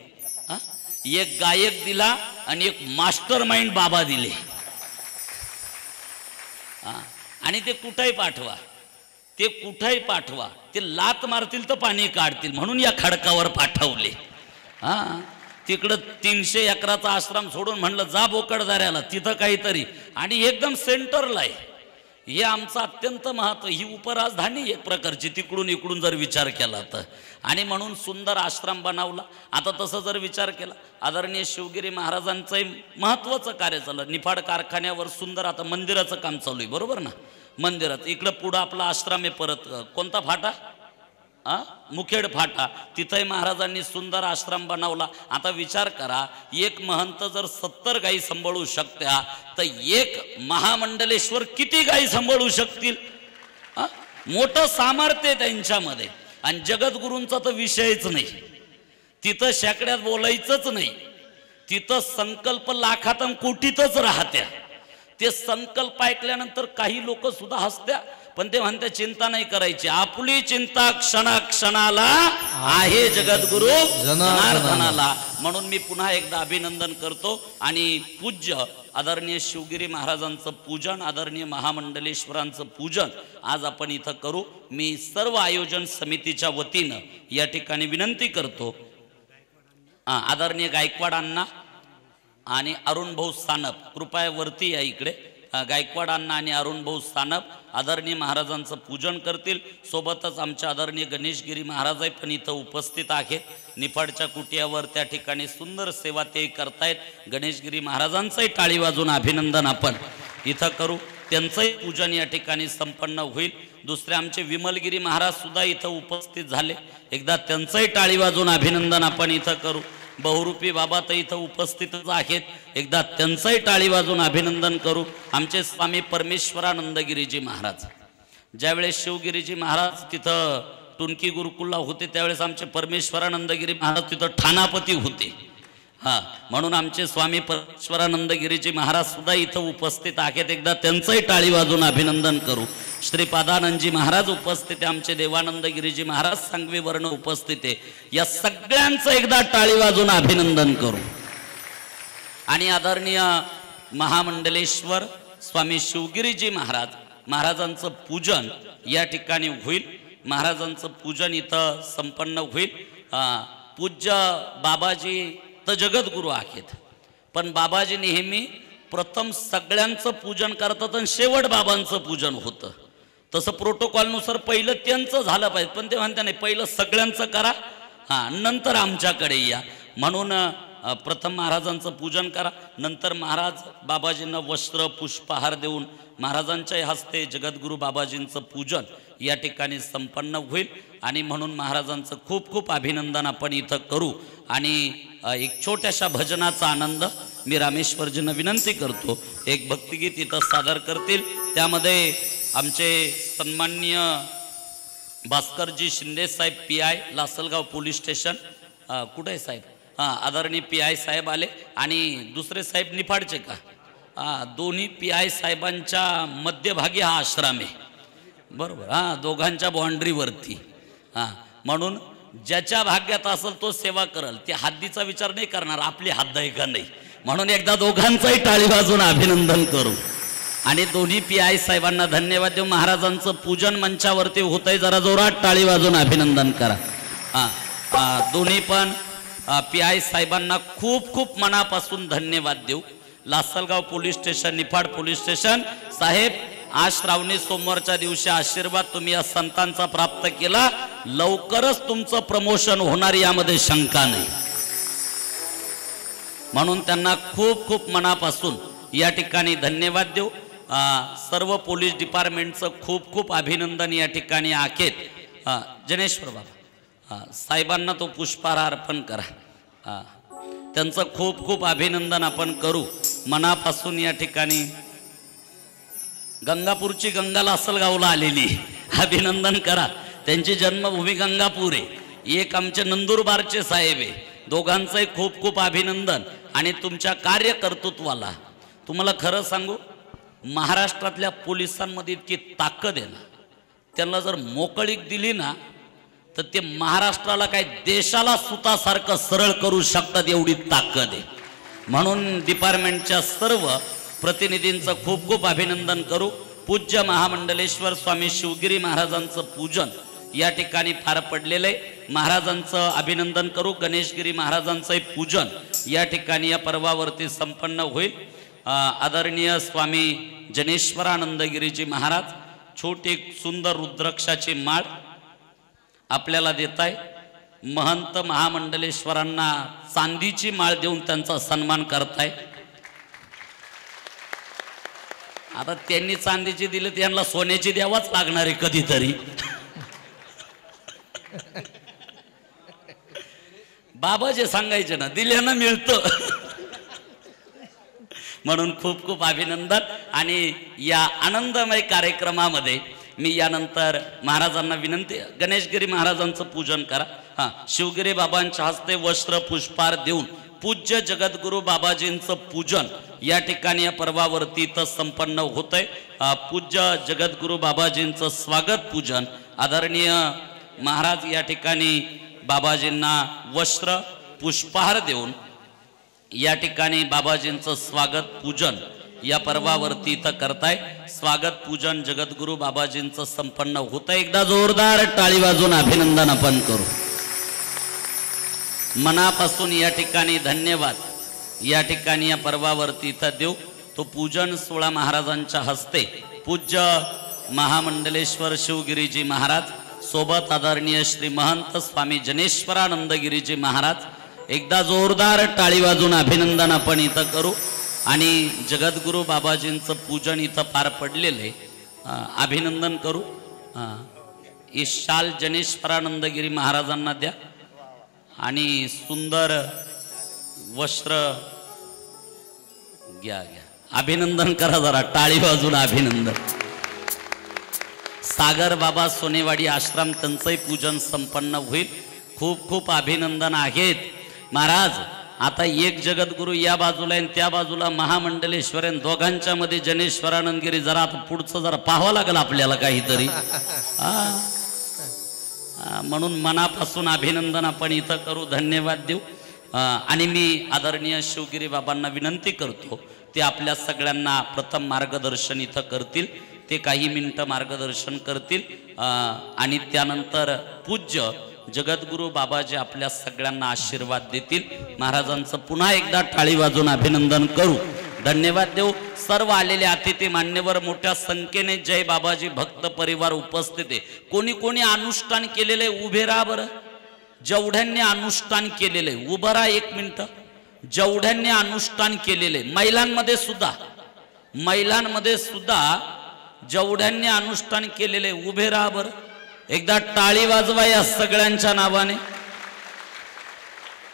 एक गायक दिला आणि एक मास्टर माइंड बाबा दिले. आणि ते कुठेही पाठवा, ते कुठेही पाठवा, ते लात मारतील तर पाणी काढतील म्हणून या खडकावर पाठवले. तिकडं 300 एकराचा आश्रम सोडून म्हणलं जा बोकडदाऱ्याला, तिथं काहीतरी, आणि एकदम सेंटरला आहे. हे आमचं अत्यंत महत्व. ही उपराजधानी एक प्रकारची तिकडून इकडून जर विचार केला तर. आणि म्हणून सुंदर आश्रम बनवला. आता तसं जर विचार केला, आदरणीय शिवगिरी महाराजांचंही महत्त्वाचं कार्य चाललं. निफाड कारखान्यावर सुंदर आता मंदिराचं काम चालू आहे, बरोबर ना. मंदिरात इकडं पुढं आपला आश्रम आहे. परत कोणता फाटा, मुखेड फाटा, तिथंही महाराजांनी सुंदर आश्रम बनवला. आता विचार करा, एक महंत जर 70 गायी सांभाळू शकत्या तर एक महामंडलेश्वर किती गायी सांभाळू शकतील. मोठं सामर्थ्य त्यांच्यामध्ये. आणि जगद्गुरूंचा तर विषयच नाही. तिथं शेकड्यात बोलायचंच नाही. तिथं संकल्प लाखात कोटीतच राहत्या. ते संकल्प ऐकल्यानंतर काही लोक सुद्धा हसत्या, पण ते म्हणते चिंता नाही करायची, आपली चिंता क्षणाक्षणाला आहे जगद्गुरु जनार्दनाला. म्हणून मी पुन्हा एकदा अभिनंदन करतो आणि पूज्य आदरणीय शिवगिरी महाराजांचं पूजन, आदरणीय महामंडलेश्वरांचं पूजन आज आपण इथं करू. मी सर्व आयोजन समितीच्या वतीनं या ठिकाणी विनंती करतो, आदरणीय गायकवाड अण्णा आणि अरुण भाऊ सानप कृपया वरती या इकडे. गायकवाड अण्णा आणि अरुण भाऊ सानप आदरणीय महाराजांचं पूजन करतील. सोबतच आमच्या आदरणीय गणेशगिरी महाराज पण इथं उपस्थित आहेत. निफाडच्या कुटियावर त्या ठिकाणी सुंदर सेवा ते करतायत. गणेशगिरी महाराजांचंही टाळी वाजून अभिनंदन आपण इथं करू. त्यांचंही पूजन या ठिकाणी संपन्न होईल. दुसरे आमचे विमलगिरी महाराज सुद्धा इथं उपस्थित झाले, एकदा त्यांचंही टाळी वाजून अभिनंदन आपण इथं करू. बहुरूपी बाबा तर इथं उपस्थितच आहेत, एकदा त्यांचंही टाळी वाजून अभिनंदन करू. आमचे स्वामी परमेश्वरानंदगिरीजी महाराज, ज्यावेळेस शिवगिरीजी महाराज तिथं टुनकी गुरुकुलला होते त्यावेळेस आमचे परमेश्वरानंदगिरी महाराज तिथं ठाणापती होते. म्हणून आमचे स्वामी परमेश्वरानंदगिरीजी महाराज सुद्धा इथं उपस्थित आहेत, एकदा त्यांचंही टाळी वाजून अभिनंदन करू. श्रीपादानंदजी महाराज उपस्थित आहे, आमचे देवानंदगिरीजी महाराज सांगवी वर्ण उपस्थित आहे. या सगळ्यांचं एकदा टाळी वाजून अभिनंदन करू. आणि आदरणीय महामंडलेश्वर स्वामी शिवगिरीजी महाराजांचं पूजन या ठिकाणी होईल. महाराजांचं पूजन इथं संपन्न होईल. पूज्य बाबाजी तर जगद्गुरु आहेत, पण बाबाजी नेहमी प्रथम सगळ्यांचं पूजन करतात आणि शेवट बाबांचं पूजन होतं. तसं प्रोटोकॉलनुसार पहिलं त्यांचं झालं पाहिजे, पण ते म्हणते नाही पहिलं सगळ्यांचं करा, नंतर आमच्याकडे या. म्हणून प्रथम महाराजांचं पूजन करा, नंतर महाराज बाबाजींना वस्त्र पुष्पहार देऊन महाराजांच्या हस्ते जगद्गुरु बाबाजींचं पूजन या ठिकाणी संपन्न होईल. आणि म्हणून महाराजांचं खूप खूप अभिनंदन आपण इथं करू. आणि एक छोट्याशा भजनाचा आनंद मी रामेश्वरजींना विनंती करतो, एक भक्तिगीत इथं सादर करतील. त्यामध्ये आमचे सन्माननीय भास्करजी शिंदे साहेब PI लासलगाव पोलीस स्टेशन, कुठे आहे साहेब? आदरणीय PI साहेब आले आणि दुसरे साहेब निफाडचे का? दोन्ही PI साहेबांच्या मध्यभागी हा आश्रम आहे, बरोबर? दोघांच्या बाउंड्रीवरती. म्हणून ज्याच्या भाग्यात असेल तो सेवा करल, ते हद्दीचा विचार नाही करणार आपली हद्द आहे का नाही. म्हणून एकदा दोघांचंही टाळी वाजून अभिनंदन करू आणि दोन्ही PI साहेबांना धन्यवाद देऊ. महाराजांचं पूजन मंचावरती होतंय, जरा जोरात टाळी वाजून अभिनंदन करा. दोन्ही पण PI साहेबांना खूप खूप मनापासून धन्यवाद देऊ. Lasalgaon police station, Niphad police station साहेब, आज श्रावणी सोमवारच्या दिवशी आशीर्वाद तुम्ही या संतांचा प्राप्त केला, लवकरच तुमचं प्रमोशन होणार यामध्ये शंका नाही. म्हणून त्यांना खूप खूप मनापासून या ठिकाणी धन्यवाद देऊ. सर्व पोलीस डिपार्टमेंटचं खूप खूप अभिनंदन या ठिकाणी आहेत. जनेश्वर बाबा साहेबांना तो पुष्पहार अर्पण करा. त्यांचं खूप खूप अभिनंदन आपण करू मनापासून. या ठिकाणी गंगापूरची गंगा लासलगावला आलेली, अभिनंदन करा. त्यांची जन्मभूमी गंगापूर आहे. एक आमचे नंदुरबारचे साहेब आहे, दोघांचंही खूप खूप अभिनंदन. आणि तुमच्या कार्यकर्तृत्वाला तुम्हाला खरं सांगू, महाराष्ट्रातल्या पोलिसांमध्ये इतकी ताकद आहे ना, त्यांना जर मोकळीक दिली ना तर ते महाराष्ट्राला काय देशाला सुतासारखं सरळ करू शकतात, एवढी ताकद आहे. म्हणून डिपार्टमेंटच्या सर्व प्रतिनिधींचं खूप खूप अभिनंदन करू. पूज्य महामंडलेश्वर स्वामी शिवगिरी महाराजांचं पूजन या ठिकाणी पार पडलेलं आहे. महाराजांचं अभिनंदन करू. गणेशगिरी महाराजांचं पूजन या ठिकाणी या पर्वावरती संपन्न होईल. आदरणीय स्वामी जनेश्वरानंदगिरीजी महाराज छोटी एक सुंदर रुद्राक्षाची माळ आपल्याला देताय. महंत महामंडलेश्वरांना चांदीची माळ देऊन त्यांचा सन्मान करताय. आता त्यांनी चांदीची दिली, त्यांना सोन्याची द्यावाच लागणार आहे कधीतरी. बाबा जे सांगायचे ना, दिल्यानं मिळतं. म्हणून खूप खूप अभिनंदन. आणि या आनंदमय कार्यक्रमामध्ये मी यानंतर महाराजांना विनंती, गणेशगिरी महाराजांचं पूजन करा. शिवगिरी बाबांच्या हस्ते वस्त्र पुष्पहार देऊन पूज्य जगद्गुरु बाबाजींचं पूजन या ठिकाणी या पर्वावरती इथं संपन्न होतंय. पूज्य जगद्गुरु बाबाजींचं स्वागत पूजन आदरणीय महाराज या ठिकाणी बाबाजींना वस्त्र पुष्पहार देऊन या ठिकाणी बाबाजींचं स्वागत पूजन या पर्वावरती इथं करताय। स्वागत पूजन जगद्गुरु बाबाजींचं संपन्न होतं। एकदा जोरदार टाळी वाजून अभिनंदन आपण करू। मनापासून या ठिकाणी धन्यवाद या ठिकाणी या पर्वावरती इथं देऊ। तो पूजन सोहळा महाराजांच्या हस्ते पूज्य महामंडलेश्वर शिवगिरीजी महाराज सोबत आदरणीय श्री महंत स्वामी जनेश्वरानंदगिरीजी महाराज एकदा जोरदार टाळी वाजून अभिनंदन आपण इथं करू। आणि जगद्गुरु बाबाजींचं पूजन इथं पार पडलेले अभिनंदन करू। ही शाल जनेश्वरानंदगिरी महाराजांना द्या आणि सुंदर वस्त्र घ्या घ्या। अभिनंदन करा जरा टाळी वाजून अभिनंदन। सागर बाबा सोनेवाडी आश्रम त्यांचंही पूजन संपन्न होईल। खूप खूप अभिनंदन आहेत महाराज। आता एक जगद्गुरु या बाजूला आणि त्या बाजूला महामंडलेश्वर दोघांच्या मध्ये जनेश्वरानंदगिरी जरा आता पुढचं जरा पाहावं लागेल आपल्याला काहीतरी म्हणून मनापासून अभिनंदन आपण इथं करू। धन्यवाद देऊ। आणि मी आदरणीय शिवगिरी बाबांना विनंती करतो ते आपल्या सगळ्यांना प्रथम मार्गदर्शन इथं करतील। ते काही मिनिटं मार्गदर्शन करतील आणि त्यानंतर पूज्य जगद्गुरु बाबाजी आपल्या सगळ्यांना आशीर्वाद देतील। महाराजांचं पुन्हा एकदा टाळी वाजून अभिनंदन करू। धन्यवाद देऊ। सर्व आलेले अतिथी मान्यवर मोठ्या संख्येने जय बाबाजी भक्त परिवार उपस्थित आहे। कोणी कोणी अनुष्ठान केलेले उभे राहा बरं। जेवढ्यांनी अनुष्ठान केलेले उभं राहा एक मिनिट। जेवढ्यांनी अनुष्ठान केलेले महिलांमध्ये सुद्धा जेवढ्यांनी अनुष्ठान केलेले उभे राहा बरं। एकदा टाळी वाजवा या सगळ्यांच्या नावाने।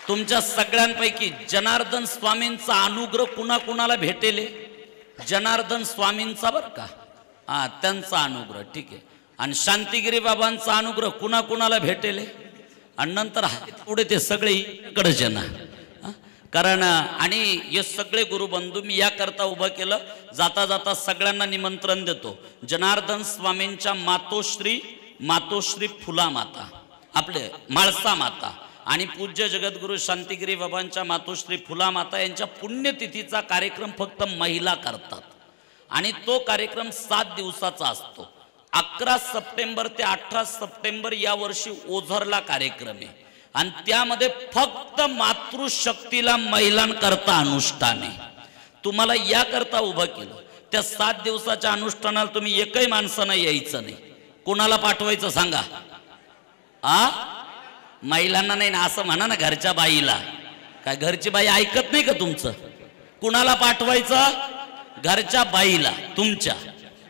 तुमच्या सगळ्यांपैकी जनार्दन स्वामींचा अनुग्रह कुणाकुणाला भेटेले? जनार्दन स्वामींचा बर का त्यांचा अनुग्रह ठीक आहे। आणि शांतिगिरी बाबांचा अनुग्रह कुणाकुणाला भेटेले? आणि नंतर पुढे ते सगळे इकडे जना कारण आणि हे सगळे गुरुबंधू मी याकरता उभं केलं जाता जाता सगळ्यांना निमंत्रण देतो। जनार्दन स्वामींच्या मातोश्री फुला माता आपले म्हाळसा माता आणि पूज्य जगद्गुरु शांतिगिरी बाबांच्या मातोश्री फुला माता यांच्या पुण्यतिथीचा कार्यक्रम फक्त महिला करतात आणि तो कार्यक्रम 7 दिवसाचा असतो। 11 सप्टेंबर ते 18 सप्टेंबर या वर्षी ओझरला कार्यक्रम आहे आणि त्यामध्ये फक्त मातृशक्तीला महिलांकरता अनुष्ठान आहे। तुम्हाला याकरता उभं केलं त्या 7 दिवसाच्या अनुष्ठानाला तुम्ही एकही माणसानं यायचं नाही। कोणाला पाठवायचं सांगा? महिलांना नाही ना असं म्हणा ना घरच्या बाईला। काय घरची बाई ऐकत नाही का तुमचं? कुणाला पाठवायचं? घरच्या बाईला तुमच्या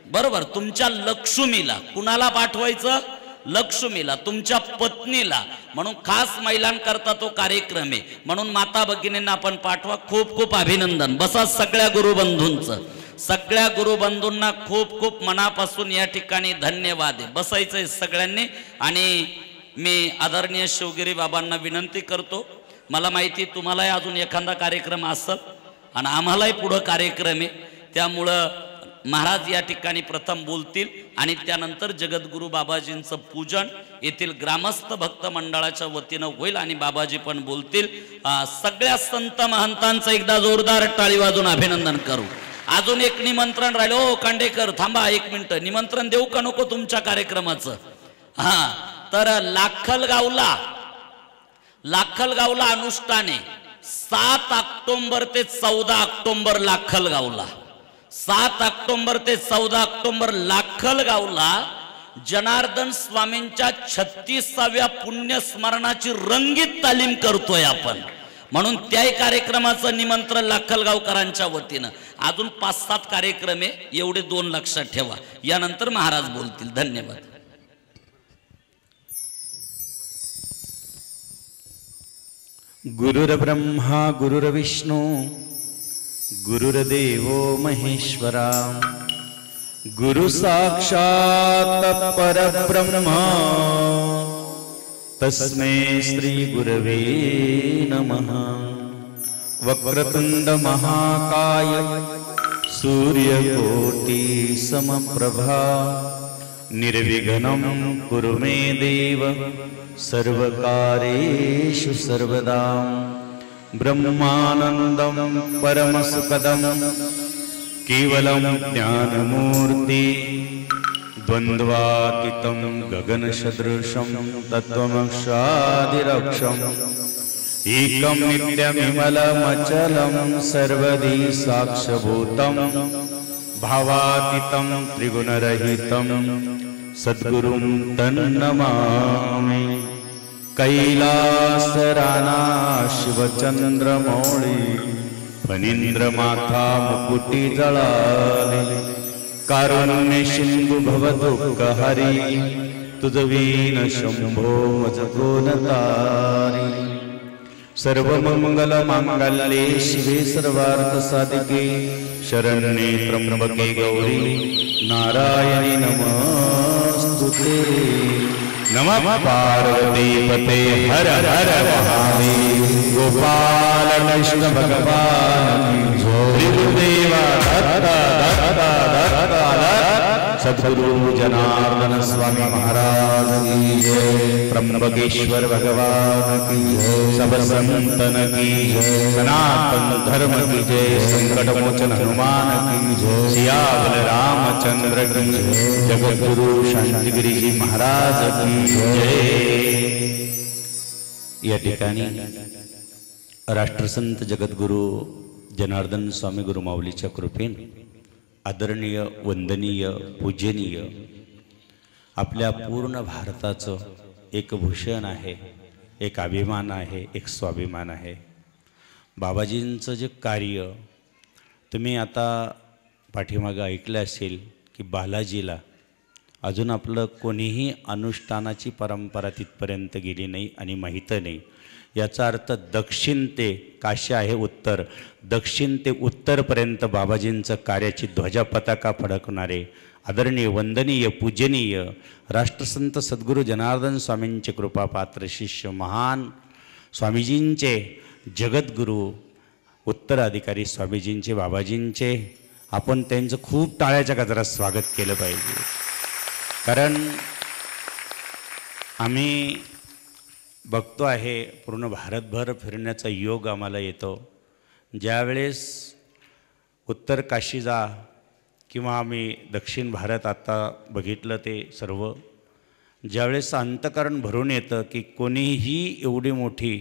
बरोबर। तुमच्या लक्ष्मीला कुणाला पाठवायचं? लक्ष्मीला तुमच्या पत्नीला। म्हणून खास महिलांकरता तो कार्यक्रम आहे म्हणून माता भगिनींना आपण पाठवा। खूप खूप अभिनंदन। बसा सगळ्या गुरुबंधूंचं। सगळ्या गुरुबंधूंना खूप खूप मनापासून या ठिकाणी धन्यवाद आहे। बसायचंय सगळ्यांनी। आणि मी आदरणीय शिवगिरी बाबांना विनंती करतो मला माहिती तुम्हालाही अजून एखादा कार्यक्रम असेल आणि आम्हालाही पुढं कार्यक्रम आहे त्यामुळं महाराज या ठिकाणी प्रथम बोलतील आणि त्यानंतर जगद्गुरु बाबाजींचं पूजन येथील ग्रामस्थ भक्त मंडळाच्या वतीनं होईल आणि बाबाजी पण बोलतील। सगळ्या संत महंतांचं एकदा जोरदार टाळी वाजून अभिनंदन करू। अजून एक निमंत्रण राहिलं। ओ कांडेकर थांबा एक मिनिट। निमंत्रण देऊ का नको तुमच्या कार्यक्रमाचं? तर लाखलगावला अनुष्ठान आहे 7 ऑक्टोबर ते 14 ऑक्टोबर लाखलगावला। 7 ऑक्टोबर ते 14 ऑक्टोबर लाखलगावला जनार्दन स्वामींच्या 36व्या पुण्यस्मरणाची रंगीत तालीम करतोय आपण म्हणून त्याही कार्यक्रमाचं निमंत्रण लाखलगावकरांच्या वतीनं। अजून 5-7 कार्यक्रम आहे एवढे 2 लक्षात ठेवा। यानंतर महाराज बोलतील। धन्यवाद। गुरुर्ब्रह्मा गुरुर्विष्णू गुरुर्देवो महेश्वरा गुरु साक्षात् परब्रह्म तस्मै श्री गुरवे नमः। वक्रतुंड महाकाय सूर्यकोटि समप्रभा निर्विघ्नं कुरु मे देव सर्वकार्येषु सर्वदा ब्रह्मानन्दं परमसुखदं केवलं ज्ञानमूर्ति द्वन्द्वातीतं गगनसदृशं तत्त्वमक्षादिरक्षम् एकं नित्यमिमलमचलं सर्वदी साक्षभूतं भावातीतं त्रिगुणरहितं सद्गुरुं तन्नमामि कैलासराना शिवचन्द्रमौळी फणीन्द्रमाथा मुकुटिजळाले कारुण्य सिंधु भवदुःखहरि तुझवीन शंभो मजगोनतारी सर्वमंगलमांगल्ये शिवे सर्वार्थसाधिके शरण्ये त्र्यंबके गौरी नारायणी नमोस्तुते नमः पार्वती पते हर हर महादेव गोपाल कृष्ण भगवान त्रिगुरुदेवा दत्ता दत्ता दत्ता सद्गुरु जनार्दन स्वामी महाराज की जय त्र्यंबकेश्वर भगवान की जय सब संतन की जय सनातन धर्म की जय संकट मोचन हनुमान की जय सियावल रामचंद्र की जय जगद्गुरु शांतिगिरी जी महाराज की जय। या ठिकाणी राष्ट्रसंत जगद्गुरु जनार्दन स्वामी गुरुमाऊलीच्या कृपेने आदरणीय वंदनीय पूजनीय आपल्या पूर्ण भारताचं एक भूषण आहे, एक अभिमान आहे, एक स्वाभिमान आहे। बाबाजींचं जे कार्य तुम्ही आता पाठीमागं ऐकलं असेल की बालाजीला अजून आपलं कोणीही अनुष्ठानाची परंपरा तिथपर्यंत गेली नाही आणि माहीत नाही। याचा अर्थ दक्षिण ते काशी आहे उत्तर, दक्षिण ते उत्तरपर्यंत बाबाजींचं कार्याची ध्वजा पताका फडकणारे आदरणीय वंदनीय पूजनीय राष्ट्रसंत सद्गुरू जनार्दन स्वामींचे कृपापात्र शिष्य महान स्वामीजींचे जगद्गुरू उत्तराधिकारी स्वामीजींचे बाबाजींचे आपण त्यांचं खूप टाळ्याच्या गजरात स्वागत केलं पाहिजे। कारण आम्ही बघतो आहे पूर्ण भारतभर फिरण्याचा योग आम्हाला येतो। ज्यावेळेस उत्तर काशी जा किंवा आम्ही दक्षिण भारत आता बघितलं ते सर्व, ज्यावेळेस अंतःकरण भरून येतं की कोणीही एवढी मोठी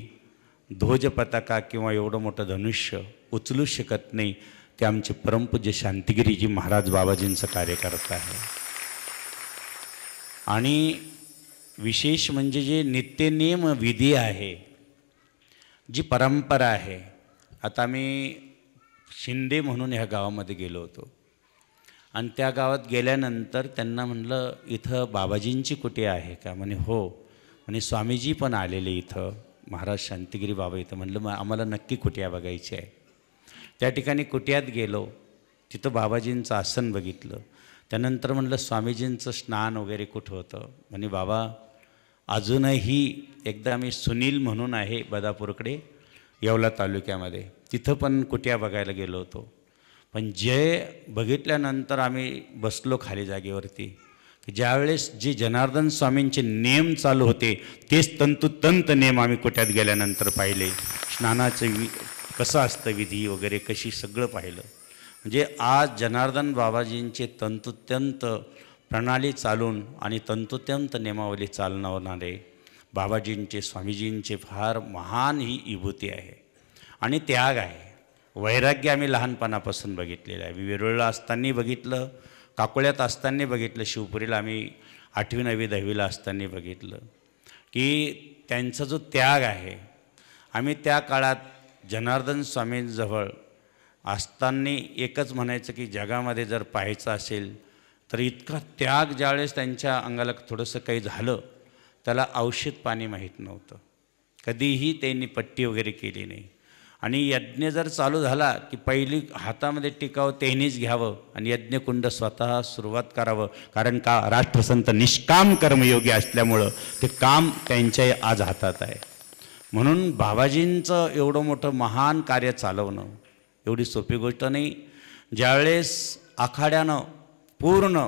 ध्वज पताका किंवा एवढं मोठं धनुष्य उचलू शकत नाही, ते आमचे परमपूज्य शांतिगिरीजी महाराज बाबाजींचं कार्य करत आहे। आणि विशेष म्हणजे जे नित्यनियम विधी आहे, जी परंपरा आहे। आता आम्ही शिंदे म्हणून ह्या गावामध्ये गेलो होतो आणि त्या गावात गेल्यानंतर त्यांना म्हणलं इथं बाबाजींची कुटी आहे का? म्हणे हो। म्हणे स्वामीजी पण आलेले इथं, महाराज शांतिगिरी बाबा इथं। म्हणलं मग आम्हाला नक्की कुटिया बघायची आहे। त्या ठिकाणी कुटियात गेलो, तिथं बाबाजींचं आसन बघितलं। त्यानंतर म्हणलं स्वामीजींचं स्नान वगैरे कुठं होतं? म्हणे बाबा अजूनही एकदा आम्ही सुनील म्हणून आहे बदापूरकडे येवला तालुक्यामध्ये, तिथं पण कुटिया बघायला गेलो होतो। पण जे बघितल्यानंतर आम्ही बसलो खाली जागेवरती, की ज्यावेळेस जे जनार्दन स्वामींचे नेम चालू होते तेच तंतोतंत नेम आम्ही कुट्यात गेल्यानंतर पाहिले। स्नानाचं कसं असतं विधी वगैरे कशी सगळं पाहिलं। म्हणजे आज जनार्दन बाबाजींचे तंतोतंत प्रणाली चालून आणि तंतोतंत नियमावली चालवणारे बाबाजींचे स्वामीजींचे फार महान ही विभूती आहे आणि त्याग आहे। वैराग्य आम्ही लहानपणापासून बघितलेलं आहे। वेरूळला असताना बघितलं, काकोळ्यात असताना बघितलं, शिवपुरीला आम्ही 8वी 9वी 10वीला असताना बघितलं की त्यांचा जो त्याग आहे। आम्ही त्या काळात जनार्दन स्वामींजवळ असताना एकच म्हणायचं की जगामध्ये जर पाहायचं असेल तर इतका त्याग ज्यावेळेस त्यांच्या अंगाला थोडंसं काही झालं त्याला औषध पाणी माहीत नव्हतं, कधीही त्यांनी पट्टी वगैरे केली नाही। आणि यज्ञ जर चालू झाला की पहिली हातामध्ये टिकावं त्यांनीच घ्यावं आणि यज्ञकुंड स्वतः सुरुवात करावं। कारण का राष्ट्रसंत निष्काम कर्मयोगी असल्यामुळं ते काम त्यांच्या आज हातात आहे। म्हणून बाबाजींचं एवढं मोठं महान कार्य चालवणं एवढी सोपी गोष्ट नाही। ज्यावेळेस आखाड्यानं पूर्ण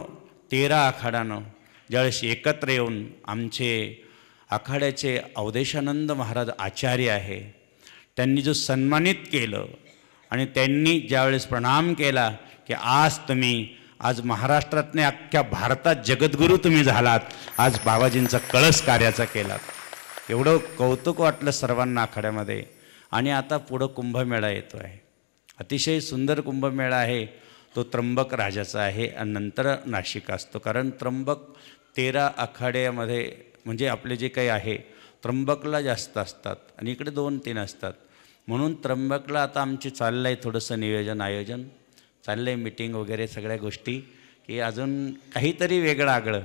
13 आखाड्यानं ज्यावेळेस एकत्र येऊन आमचे आखाड्याचे अवधेशानंद महाराज आचार्य आहे, त्यांनी जो सन्मानित केलं आणि त्यांनी ज्यावेळेस प्रणाम केला की आज महाराष्ट्रात नाही अख्ख्या भारतात जगद्गुरू तुम्ही झालात, आज बाबाजींचा कळस कार्याचा केलात, एवढं कौतुक वाटलं सर्वांना आखाड्यामध्ये. आणि आता पुढं कुंभमेळा येतो आहे, अतिशय सुंदर कुंभमेळा आहे. तो त्र्यंबक राजाचा आहे आणि नंतर नाशिक असतो. कारण त्र्यंबक 13 आखाड्यामध्ये म्हणजे आपले जे काही आहे त्र्यंबकला जास्त असतात आणि इकडे 2-3 असतात. म्हणून त्र्यंबकला आता आमची चाललं आहे थोडंसं नियोजन आयोजन चाललं आहे, मीटिंग वगैरे सगळ्या गोष्टी, की अजून काहीतरी वेगळं आगळं.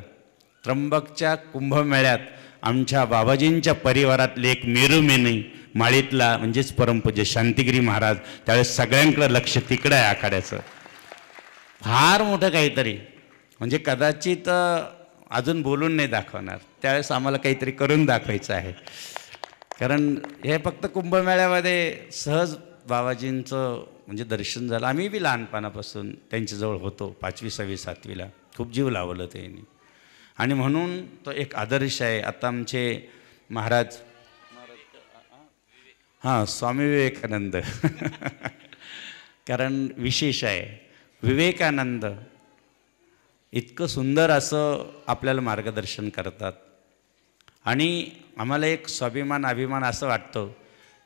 त्र्यंबकच्या कुंभमेळ्यात आमच्या बाबाजींच्या परिवारातले एक मेरुमेनी माळीतला म्हणजेच परमपूज्य शांतिगिरी महाराज, त्यावेळेस सगळ्यांकडं लक्ष तिकडं आहे आखाड्याचं. फार मोठं काहीतरी म्हणजे कदाचित अजून बोलून नाही दाखवणार, त्यावेळेस आम्हाला काहीतरी करून दाखवायचं आहे. कारण हे फक्त कुंभमेळ्यामध्ये सहज बाबाजींचं म्हणजे दर्शन झालं. आम्ही बी लहानपणापासून त्यांच्याजवळ होतो, 5वी 6वी 7वीला खूप जीव लावलं त्यांनी. आणि म्हणून तो एक आदर्श आहे. आता आमचे महाराज स्वामी विवेकानंद कारण विशेष आहे, विवेकानंद इतकं सुंदर असं आपल्याला मार्गदर्शन करतात. आणि आम्हाला एक स्वाभिमान अभिमान असं वाटतो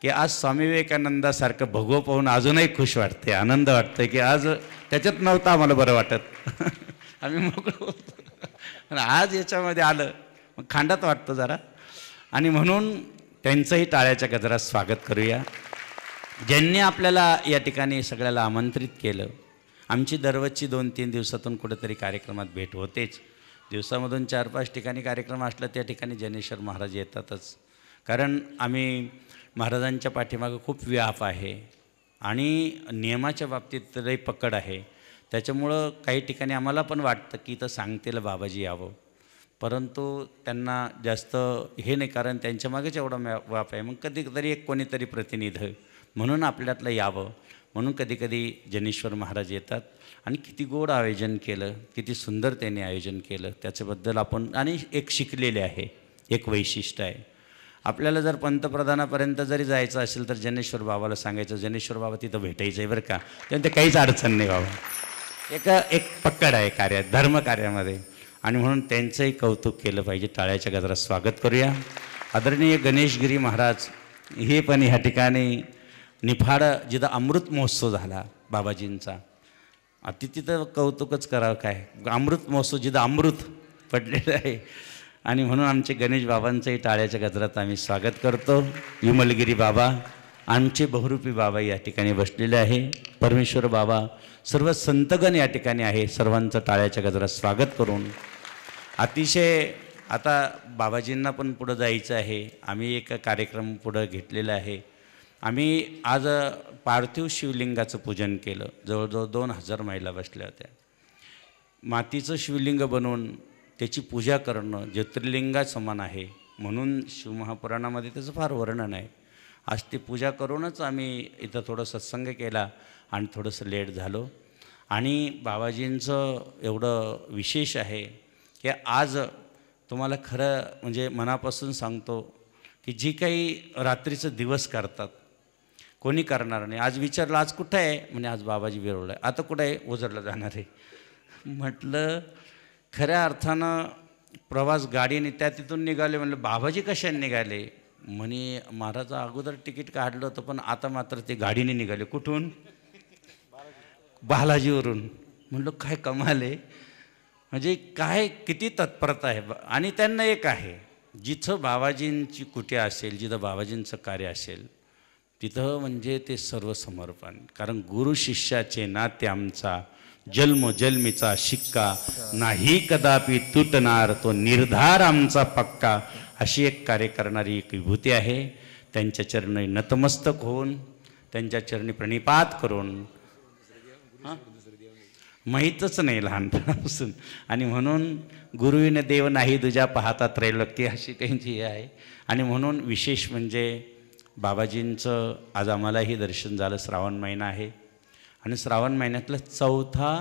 की आज स्वामी विवेकानंदासारखं भगवं पाहून अजूनही खुश वाटते, आनंद वाटतं की आज त्याच्यात नव्हतं आम्हाला बरं वाटत आम्ही मोकळं होतो, पण आज याच्यामध्ये आलं मग खांडात वाटतं जरा. आणि म्हणून त्यांचंही टाळ्याच्या गजरात स्वागत करूया, ज्यांनी आपल्याला या ठिकाणी सगळ्याला आमंत्रित केलं. आमची दररोजची 2-3 दिवसातून कुठेतरी कार्यक्रमात भेट होतेच. दिवसामधून 4-5 ठिकाणी कार्यक्रम असला त्या ठिकाणी ज्ञानेश्वर महाराज येतातच. कारण आम्ही महाराजांच्या पाठीमागं खूप व्याप आहे आणि नियमाच्या बाबतीत लई पकड आहे. त्याच्यामुळं काही ठिकाणी आम्हाला पण वाटतं की इथं सांगतेला बाबाजी यावं, परंतु त्यांना जास्त हे नाही, कारण त्यांच्या मागेच एवढा व्याप आहे. मग कधीतरी एक कोणीतरी प्रतिनिधी म्हणून आपल्यातलं यावं म्हणून कधीकधी ज्ञानेश्वर महाराज येतात. आणि किती गोड आयोजन केलं, किती सुंदर त्यांनी आयोजन केलं, त्याच्याबद्दल आपण आणि एक शिकलेले आहे, एक वैशिष्ट्य आहे. आपल्याला जर पंतप्रधानापर्यंत जरी जायचं असेल तर ज्ञानेश्वर बाबाला सांगायचं, ज्ञानेश्वर बाबा तिथं भेटायचं आहे बरं का, त्यानंतर काहीच अडचण नाही बाबा. एक पक्कड आहे कार्यात, धर्मकार्यामध्ये. आणि म्हणून त्यांचंही कौतुक केलं पाहिजे. टाळ्याच्या गजरात स्वागत करूया. आदरणीय गणेशगिरी महाराज हे पण ह्या ठिकाणी निफाड जिथं अमृत महोत्सव झाला बाबाजींचा, अति तिथं कौतुकच करावं काय, अमृत महोत्सव जिथं अमृत पडलेलं आहे. आणि म्हणून आमचे गणेश बाबांचंही टाळ्याच्या गजरात आम्ही स्वागत करतो. विमलगिरी बाबा आमचे बहुरूपी बाबा या ठिकाणी बसलेले आहे, परमेश्वर बाबा, सर्व संतगण या ठिकाणी आहे. सर्वांचं टाळ्याच्या गजरात स्वागत करून अतिशय आता बाबाजींना पण पुढं जायचं आहे. आम्ही एक कार्यक्रम पुढं घेतलेला आहे. आम्ही आज पार्थिव शिवलिंगाचं पूजन केलं. जवळजवळ 2000 महिला बसल्या होत्या. मातीचं शिवलिंग बनवून त्याची पूजा करणं ज्योतिर्लिंगा समान आहे म्हणून शिवमहापुराणामध्ये त्याचं फार वर्णन आहे. आज ती पूजा करूनच आम्ही इथं थोडं सत्संग केला आणि थोडंसं लेट झालो. आणि बाबाजींचं एवढं विशेष आहे की आज तुम्हाला खरं म्हणजे मनापासून सांगतो की जी काही रात्रीचं दिवस करतात कोणी करणार नाही. आज विचारलं आज कुठं आहे, म्हणजे आज बाबाजी वेरूळला आहे. आता कुठं आहे, ओझरला जाणार आहे. म्हटलं खऱ्या अर्थानं प्रवास गाडीने त्या तिथून निघाले. म्हणलं बाबाजी कशाने निघाले, म्हणे महाराज अगोदर तिकीट काढलं होतं पण आता मात्र ते गाडीने निघाले. कुठून, बालाजीवरून. म्हणलं काय कमाल आहे, म्हणजे काय किती तत्परता आहे. आणि त्यांना एक आहे, जिथं बाबाजींची कुटी असेल, जिथं बाबाजींचं कार्य असेल तिथं म्हणजे ते सर्व समर्पण. कारण गुरु शिष्याचे नाते आमचा जन्मजन्मीचा शिक्का, नाही कदापि तुटणार तो निर्धार आमचा पक्का. अशी एक कार्य करणारी एक विभूती आहे. त्यांच्या चरणी नतमस्तक होऊन त्यांच्या चरणी प्रणिपात करून माहीतच नाही लहानपणापासून. आणि म्हणून गुरुविने देव नाही तुझ्या पाहता त्रैलोक्य अशी त्यांची हे आहे. आणि म्हणून विशेष म्हणजे बाबाजींचं आज आम्हालाही दर्शन झालं. श्रावण महिना आहे आणि श्रावण महिन्यातला चौथा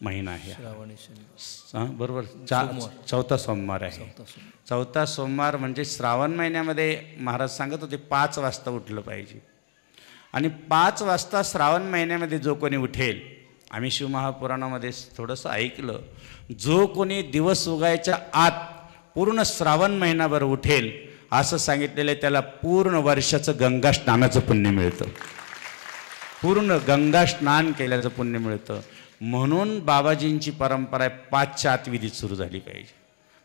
महिना आहे हां बरोबर चौथा सोमवार आहे. चौथा सोमवार म्हणजे श्रावण महिन्यामध्ये महाराज सांगत होते 5 वाजता उठलं पाहिजे. आणि 5 वाजता श्रावण महिन्यामध्ये जो कोणी उठेल, आम्ही शिवमहापुराणामध्ये थोडंसं ऐकलं, जो कोणी दिवस उगायच्या आत पूर्ण श्रावण महिनाभर उठेल असं सांगितलेलं आहे, त्याला पूर्ण वर्षाचं गंगा स्नानाचं पुण्य मिळतं. पूर्ण गंगा स्नान केल्याचं पुण्य मिळतं. म्हणून बाबाजींची परंपरा आहे 5च्या आत विधी सुरू झाली पाहिजे.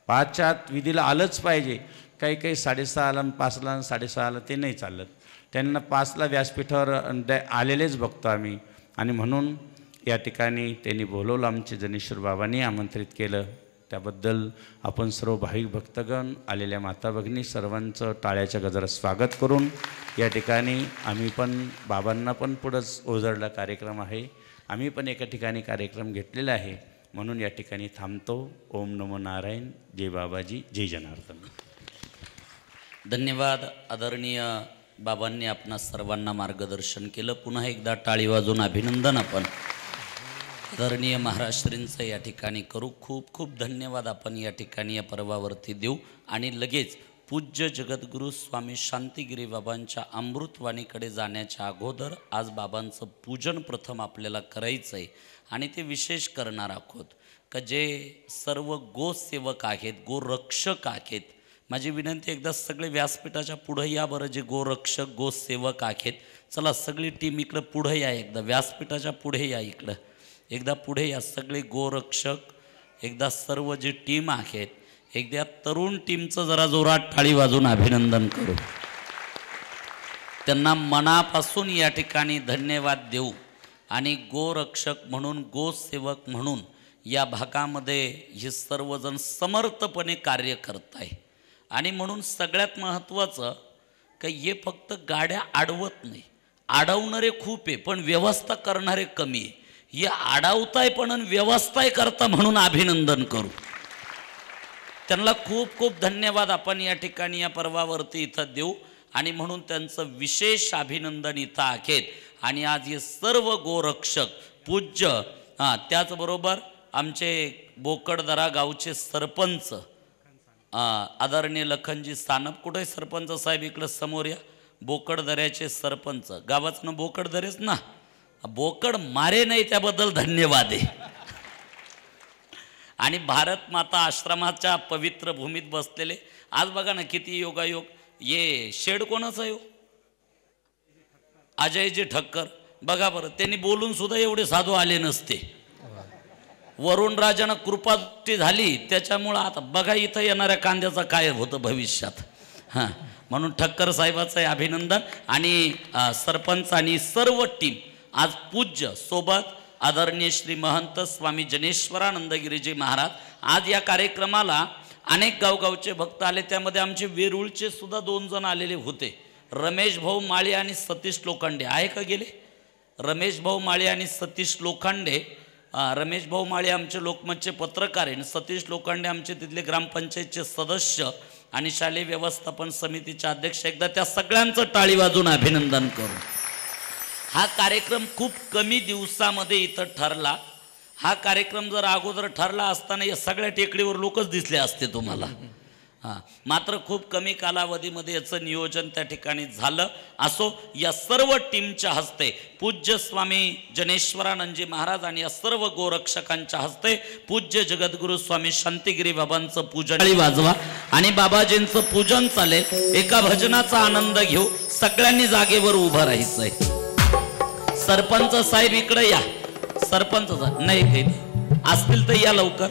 5च्या आत विधीला आलंच पाहिजे. काही 6:30ला 5ला 6:30ला ते नाही चालत. त्यांना 5ला व्यासपीठावर आलेलेच बघतो आम्ही. आणि म्हणून या ठिकाणी त्यांनी बोलवलं, आमचे जनेश्वर बाबांनी आमंत्रित केलं. त्याबद्दल आपण सर्व भाविक भक्तगण, आलेल्या माता भगिनी सर्वांचं टाळ्याच्या गजरात स्वागत करून या ठिकाणी आम्ही पण बाबांना पण पुढंच ओझरला कार्यक्रम आहे. आम्ही पण एका ठिकाणी कार्यक्रम घेतलेला आहे. म्हणून या ठिकाणी थांबतो. ओम नमो नारायण. जय बाबाजी, जय जनार्दन. धन्यवाद. आदरणीय बाबांनी आपणा सर्वांना मार्गदर्शन केलं. पुन्हा एकदा टाळी वाजवून अभिनंदन आपण आदरणीय महाराष्ट्रींचं या ठिकाणी करू. खूप खूप धन्यवाद आपण या ठिकाणी या पर्वावरती देऊ. आणि लगेच पूज्य जगद्गुरू स्वामी शांतिगिरी बाबांच्या अमृतवाणीकडे जाण्याच्या अगोदर आज बाबांचं पूजन प्रथम आपल्याला करायचं आहे. आणि ते विशेष करणार आहोत का जे सर्व गोसेवक आहेत, गोरक्षक आहेत. माझी विनंती, एकदा सगळे व्यासपीठाच्या पुढं या बरं, जे गोरक्षक गोसेवक आहेत. चला सगळी टीम इकडं पुढं या, एकदा व्यासपीठाच्या पुढे या, इकडं एकदा पुढे या सगळे गोरक्षक. एकदा सर्व जे टीम आहेत, एकदा तरुण टीमचं जरा जोरात टाळी वाजून अभिनंदन करू. त्यांना मनापासून या ठिकाणी धन्यवाद देऊ. आणि गोरक्षक म्हणून, गोसेवक म्हणून या भागामध्ये हे सर्वजण समर्थपणे कार्य करत आहे. आणि म्हणून सगळ्यात महत्त्वाचं का हे फक्त गाड्या अडवत नाही, अडवणारे खूप आहे पण व्यवस्था करणारे कमी आहे. हे अडवताय पण व्यवस्थाही करता, म्हणून अभिनंदन करू. त्यांना खूप खूप धन्यवाद आपण या ठिकाणी या पर्वावरती इथं देऊ. आणि म्हणून त्यांचं विशेष अभिनंदन इथं आहेत. आणि आज हे सर्व गोरक्षक पूज्य, त्याचबरोबर आमचे बोकडदरा गावचे सरपंच आदरणीय लखनजी सानप. कुठे सरपंच साहेब? इकडं समोर या. बोकडदऱ्याचे सरपंच, गावाचं ना बोकडदरेच ना, बोकड मारे नाही त्याबद्दल धन्यवाद आहे. आणि भारत माता आश्रमाच्या पवित्र भूमीत बसलेले आज बघा ना किती योगायोग. ये शेड कोणाचा आहे? अजयजी ठक्कर. बघा बरं, त्यांनी बोलून सुद्धा एवढे साधू आले नसते. वरुण राजानं कृपादृष्टी झाली त्याच्यामुळं आता बघा इथं येणाऱ्या कांद्याचं काय होतं भविष्यात. हां, म्हणून ठक्कर साहेबाचं अभिनंदन. आणि सरपंच आणि सर्व टीम आज पूज्य सोबत आदरणीय श्री महंत स्वामी जनेश्वरानंदगिरीजी महाराज. आज या कार्यक्रमाला अनेक गावगावचे भक्त आले. त्यामध्ये आमचे वेरूळचे सुद्धा 2 जण आलेले होते, रमेश भाऊ माळे आणि सतीश लोखंडे. आहे का गेले? रमेश भाऊ माळे आणि सतीश लोखंडे. रमेश भाऊ माळे आमचे लोकमतचे पत्रकार आहे, सतीश लोखंडे आमचे तिथले ग्रामपंचायतचे सदस्य आणि शालेय व्यवस्थापन समितीचे अध्यक्ष. एकदा त्या सगळ्यांचं टाळी वाजून अभिनंदन करू. हा कार्यक्रम खूप कमी दिवसामध्ये इथं ठरला. हा कार्यक्रम जर अगोदर ठरला असताना या सगळ्या टेकडीवर लोकच दिसले असते तुम्हाला. मात्र खूप कमी कालावधीमध्ये याचं नियोजन त्या ठिकाणी झालं. असो, या सर्व टीमच्या हस्ते पूज्य स्वामी जनेश्वरानंदजी महाराज आणि या सर्व गोरक्षकांच्या हस्ते पूज्य जगद्गुरू स्वामी शांतिगिरी बाबांचं पूजन वाजवा. आणि बाबाजींचं पूजन चालेल. एका भजनाचा आनंद घेऊ. सगळ्यांनी जागेवर उभं राहायचंय. सरपंच साहेब इकडे या. सरपंच नाही असतील तर या लवकर.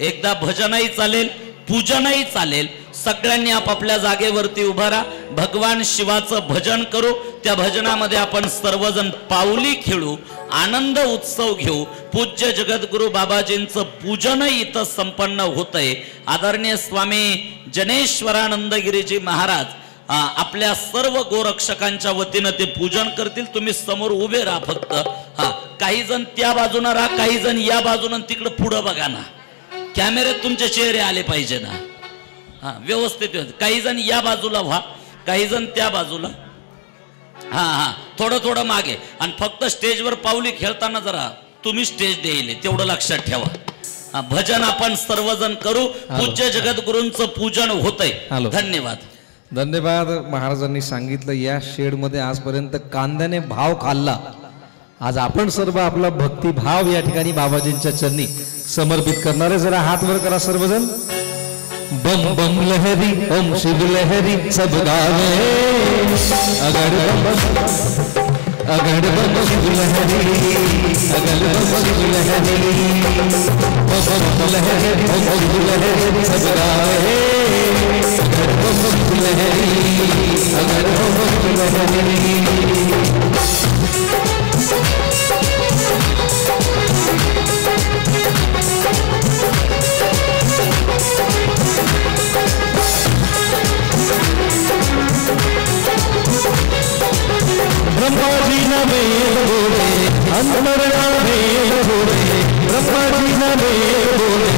एकदा भजनही चालेल, पूजनही चालेल. सगळ्यांनी आपापल्या जागेवरती उभा राहा. भगवान शिवाचं भजन करू. त्या भजनामध्ये आपण सर्वजण पाऊली खेळू, आनंद उत्सव घेऊ. पूज्य जगद्गुरू बाबाजींचं पूजनही इथं संपन्न होतंय. आदरणीय स्वामी जनेश्वरानंदगिरीजी महाराज आपल्या सर्व गोरक्षकांच्या वतीनं ते पूजन करतील. तुम्ही समोर उभे राहा फक्त. काही जण त्या बाजूनं राहा, काही जण या बाजूनं, तिकडं पुढं बघा ना. कॅमेऱ्यात तुमचे चेहरे आले पाहिजे ना. व्यवस्थित. काही जण या बाजूला व्हा, काही जण त्या बाजूला. हा हा थोडं थोडं मागे आणि फक्त स्टेजवर पाऊली खेळताना जरा तुम्ही स्टेज देईल तेवढं लक्षात ठेवा. भजन आपण सर्वजण करू. पूज्य जगद्गुरूंचं पूजन होतंय. धन्यवाद. धन्यवाद. महाराजांनी सांगितलं या शेडमध्ये आजपर्यंत कांद्याने भाव खाल्ला. आज आपण सर्व आपला भक्तिभाव या ठिकाणी बाबाजींच्या चरणी समर्पित करणारे. जरा हात वर करा सर्वजण. बम बम लहरी ओम शिव लहरी सब गावे अगर बम अगर बम शिव लहरी अगर बम शिव लहरी बम बम लहरी ओम शिव लहरी सब गावे अगर बम शिव लहरी अगर बम शिव लहरी. ब्रह्माजी न वेद बोले अंतरना वेद बोले ब्रह्माजी न वेद बोले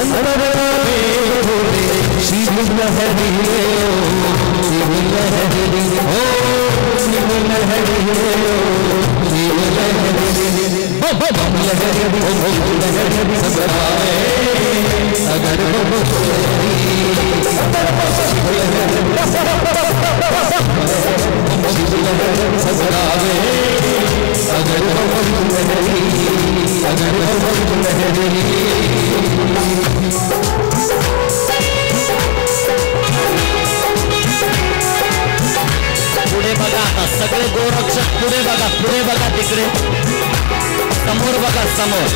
अंतरना वेद बोले शिव लहरी शिव लहरी ओ शिव लहरी शिव लहरी बम लहरी ओम लहरी सब गाए अगर बम लहरी अगर बम शिव लहरी सब गावे अगर बम लहरी अगर बम लहरी. पुढे बघा आता सगळे गोरक्षक पुढे बघा तिकडे समोर बघा समोर.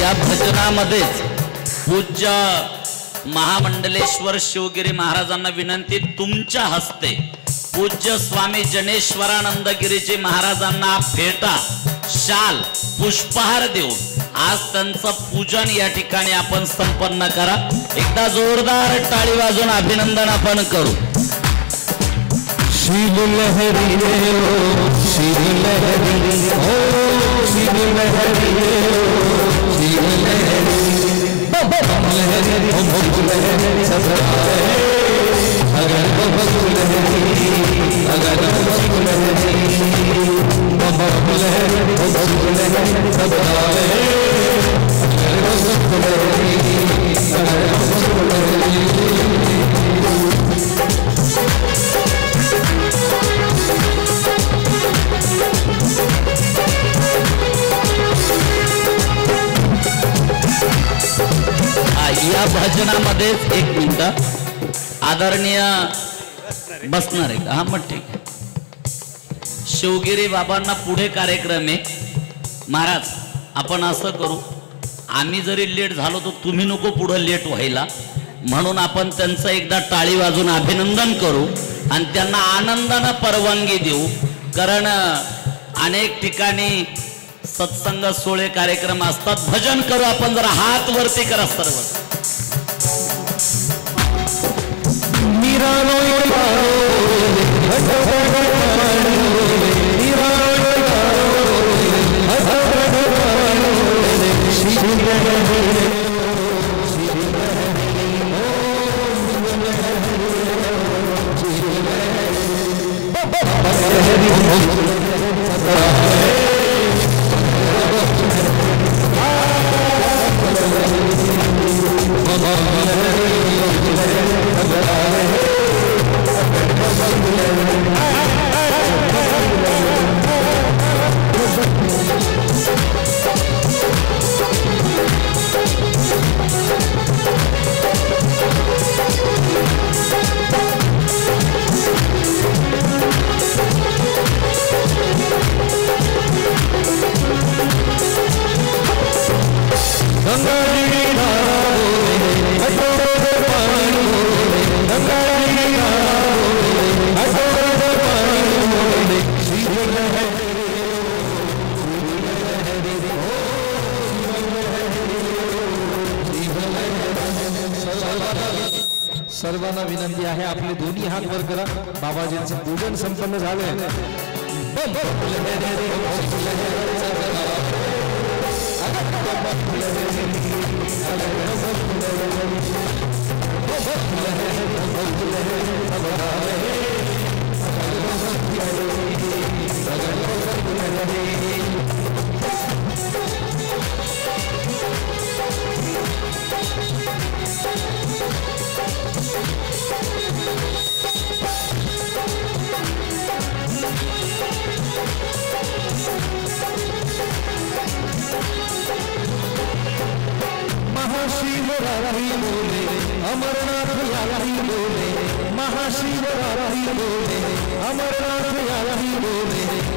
या भजनामध्येच पूज्य महामंडलेश्वर शिवगिरी महाराजांना विनंती तुमच्या हस्ते पूज्य स्वामी जनेश्वरानंदगिरीजी महाराजांना फेटा शाल पुष्पहार देऊन आज त्यांचं पूजन या ठिकाणी आपण संपन्न करा. एकदा जोरदार टाळी वाजून अभिनंदन आपण करू. शिव लहरी ओ शिव लहरी ओ शिव लहरी शिव लहरी बम लहरी ओम लहरी सब गाए अगर बम लहरी अगर बम लहरी बम लहरी ओम लहरी सब गाए अगर बम लहरी अगर बम लहरी. या भजनामध्येच एक मिनिट आदरणीय बसणार आहे. हा मग ठीक आहे. शिवगिरी बाबांना पुढे कार्यक्रम आहे. महाराज आपण असं करू आम्ही जरी लेट झालो तर तुम्ही नको पुढे लेट व्हायला म्हणून आपण त्यांचं एकदा टाळी वाजून अभिनंदन करू आणि त्यांना आनंदानं परवानगी देऊ. कारण अनेक ठिकाणी सत्संग सोहळे कार्यक्रम असतात. भजन करू आपण. जरा हात वरती करा सर्व. सर्वांना विनंती आहे आपले दोन्ही हात वर करा. बाबाजींचं पूजन संपन्न झाले. महाशिवरात्रि बोले अमरनाथ यात्री बोले महाशिवरात्रि बोले अमरनाथ यात्री बोले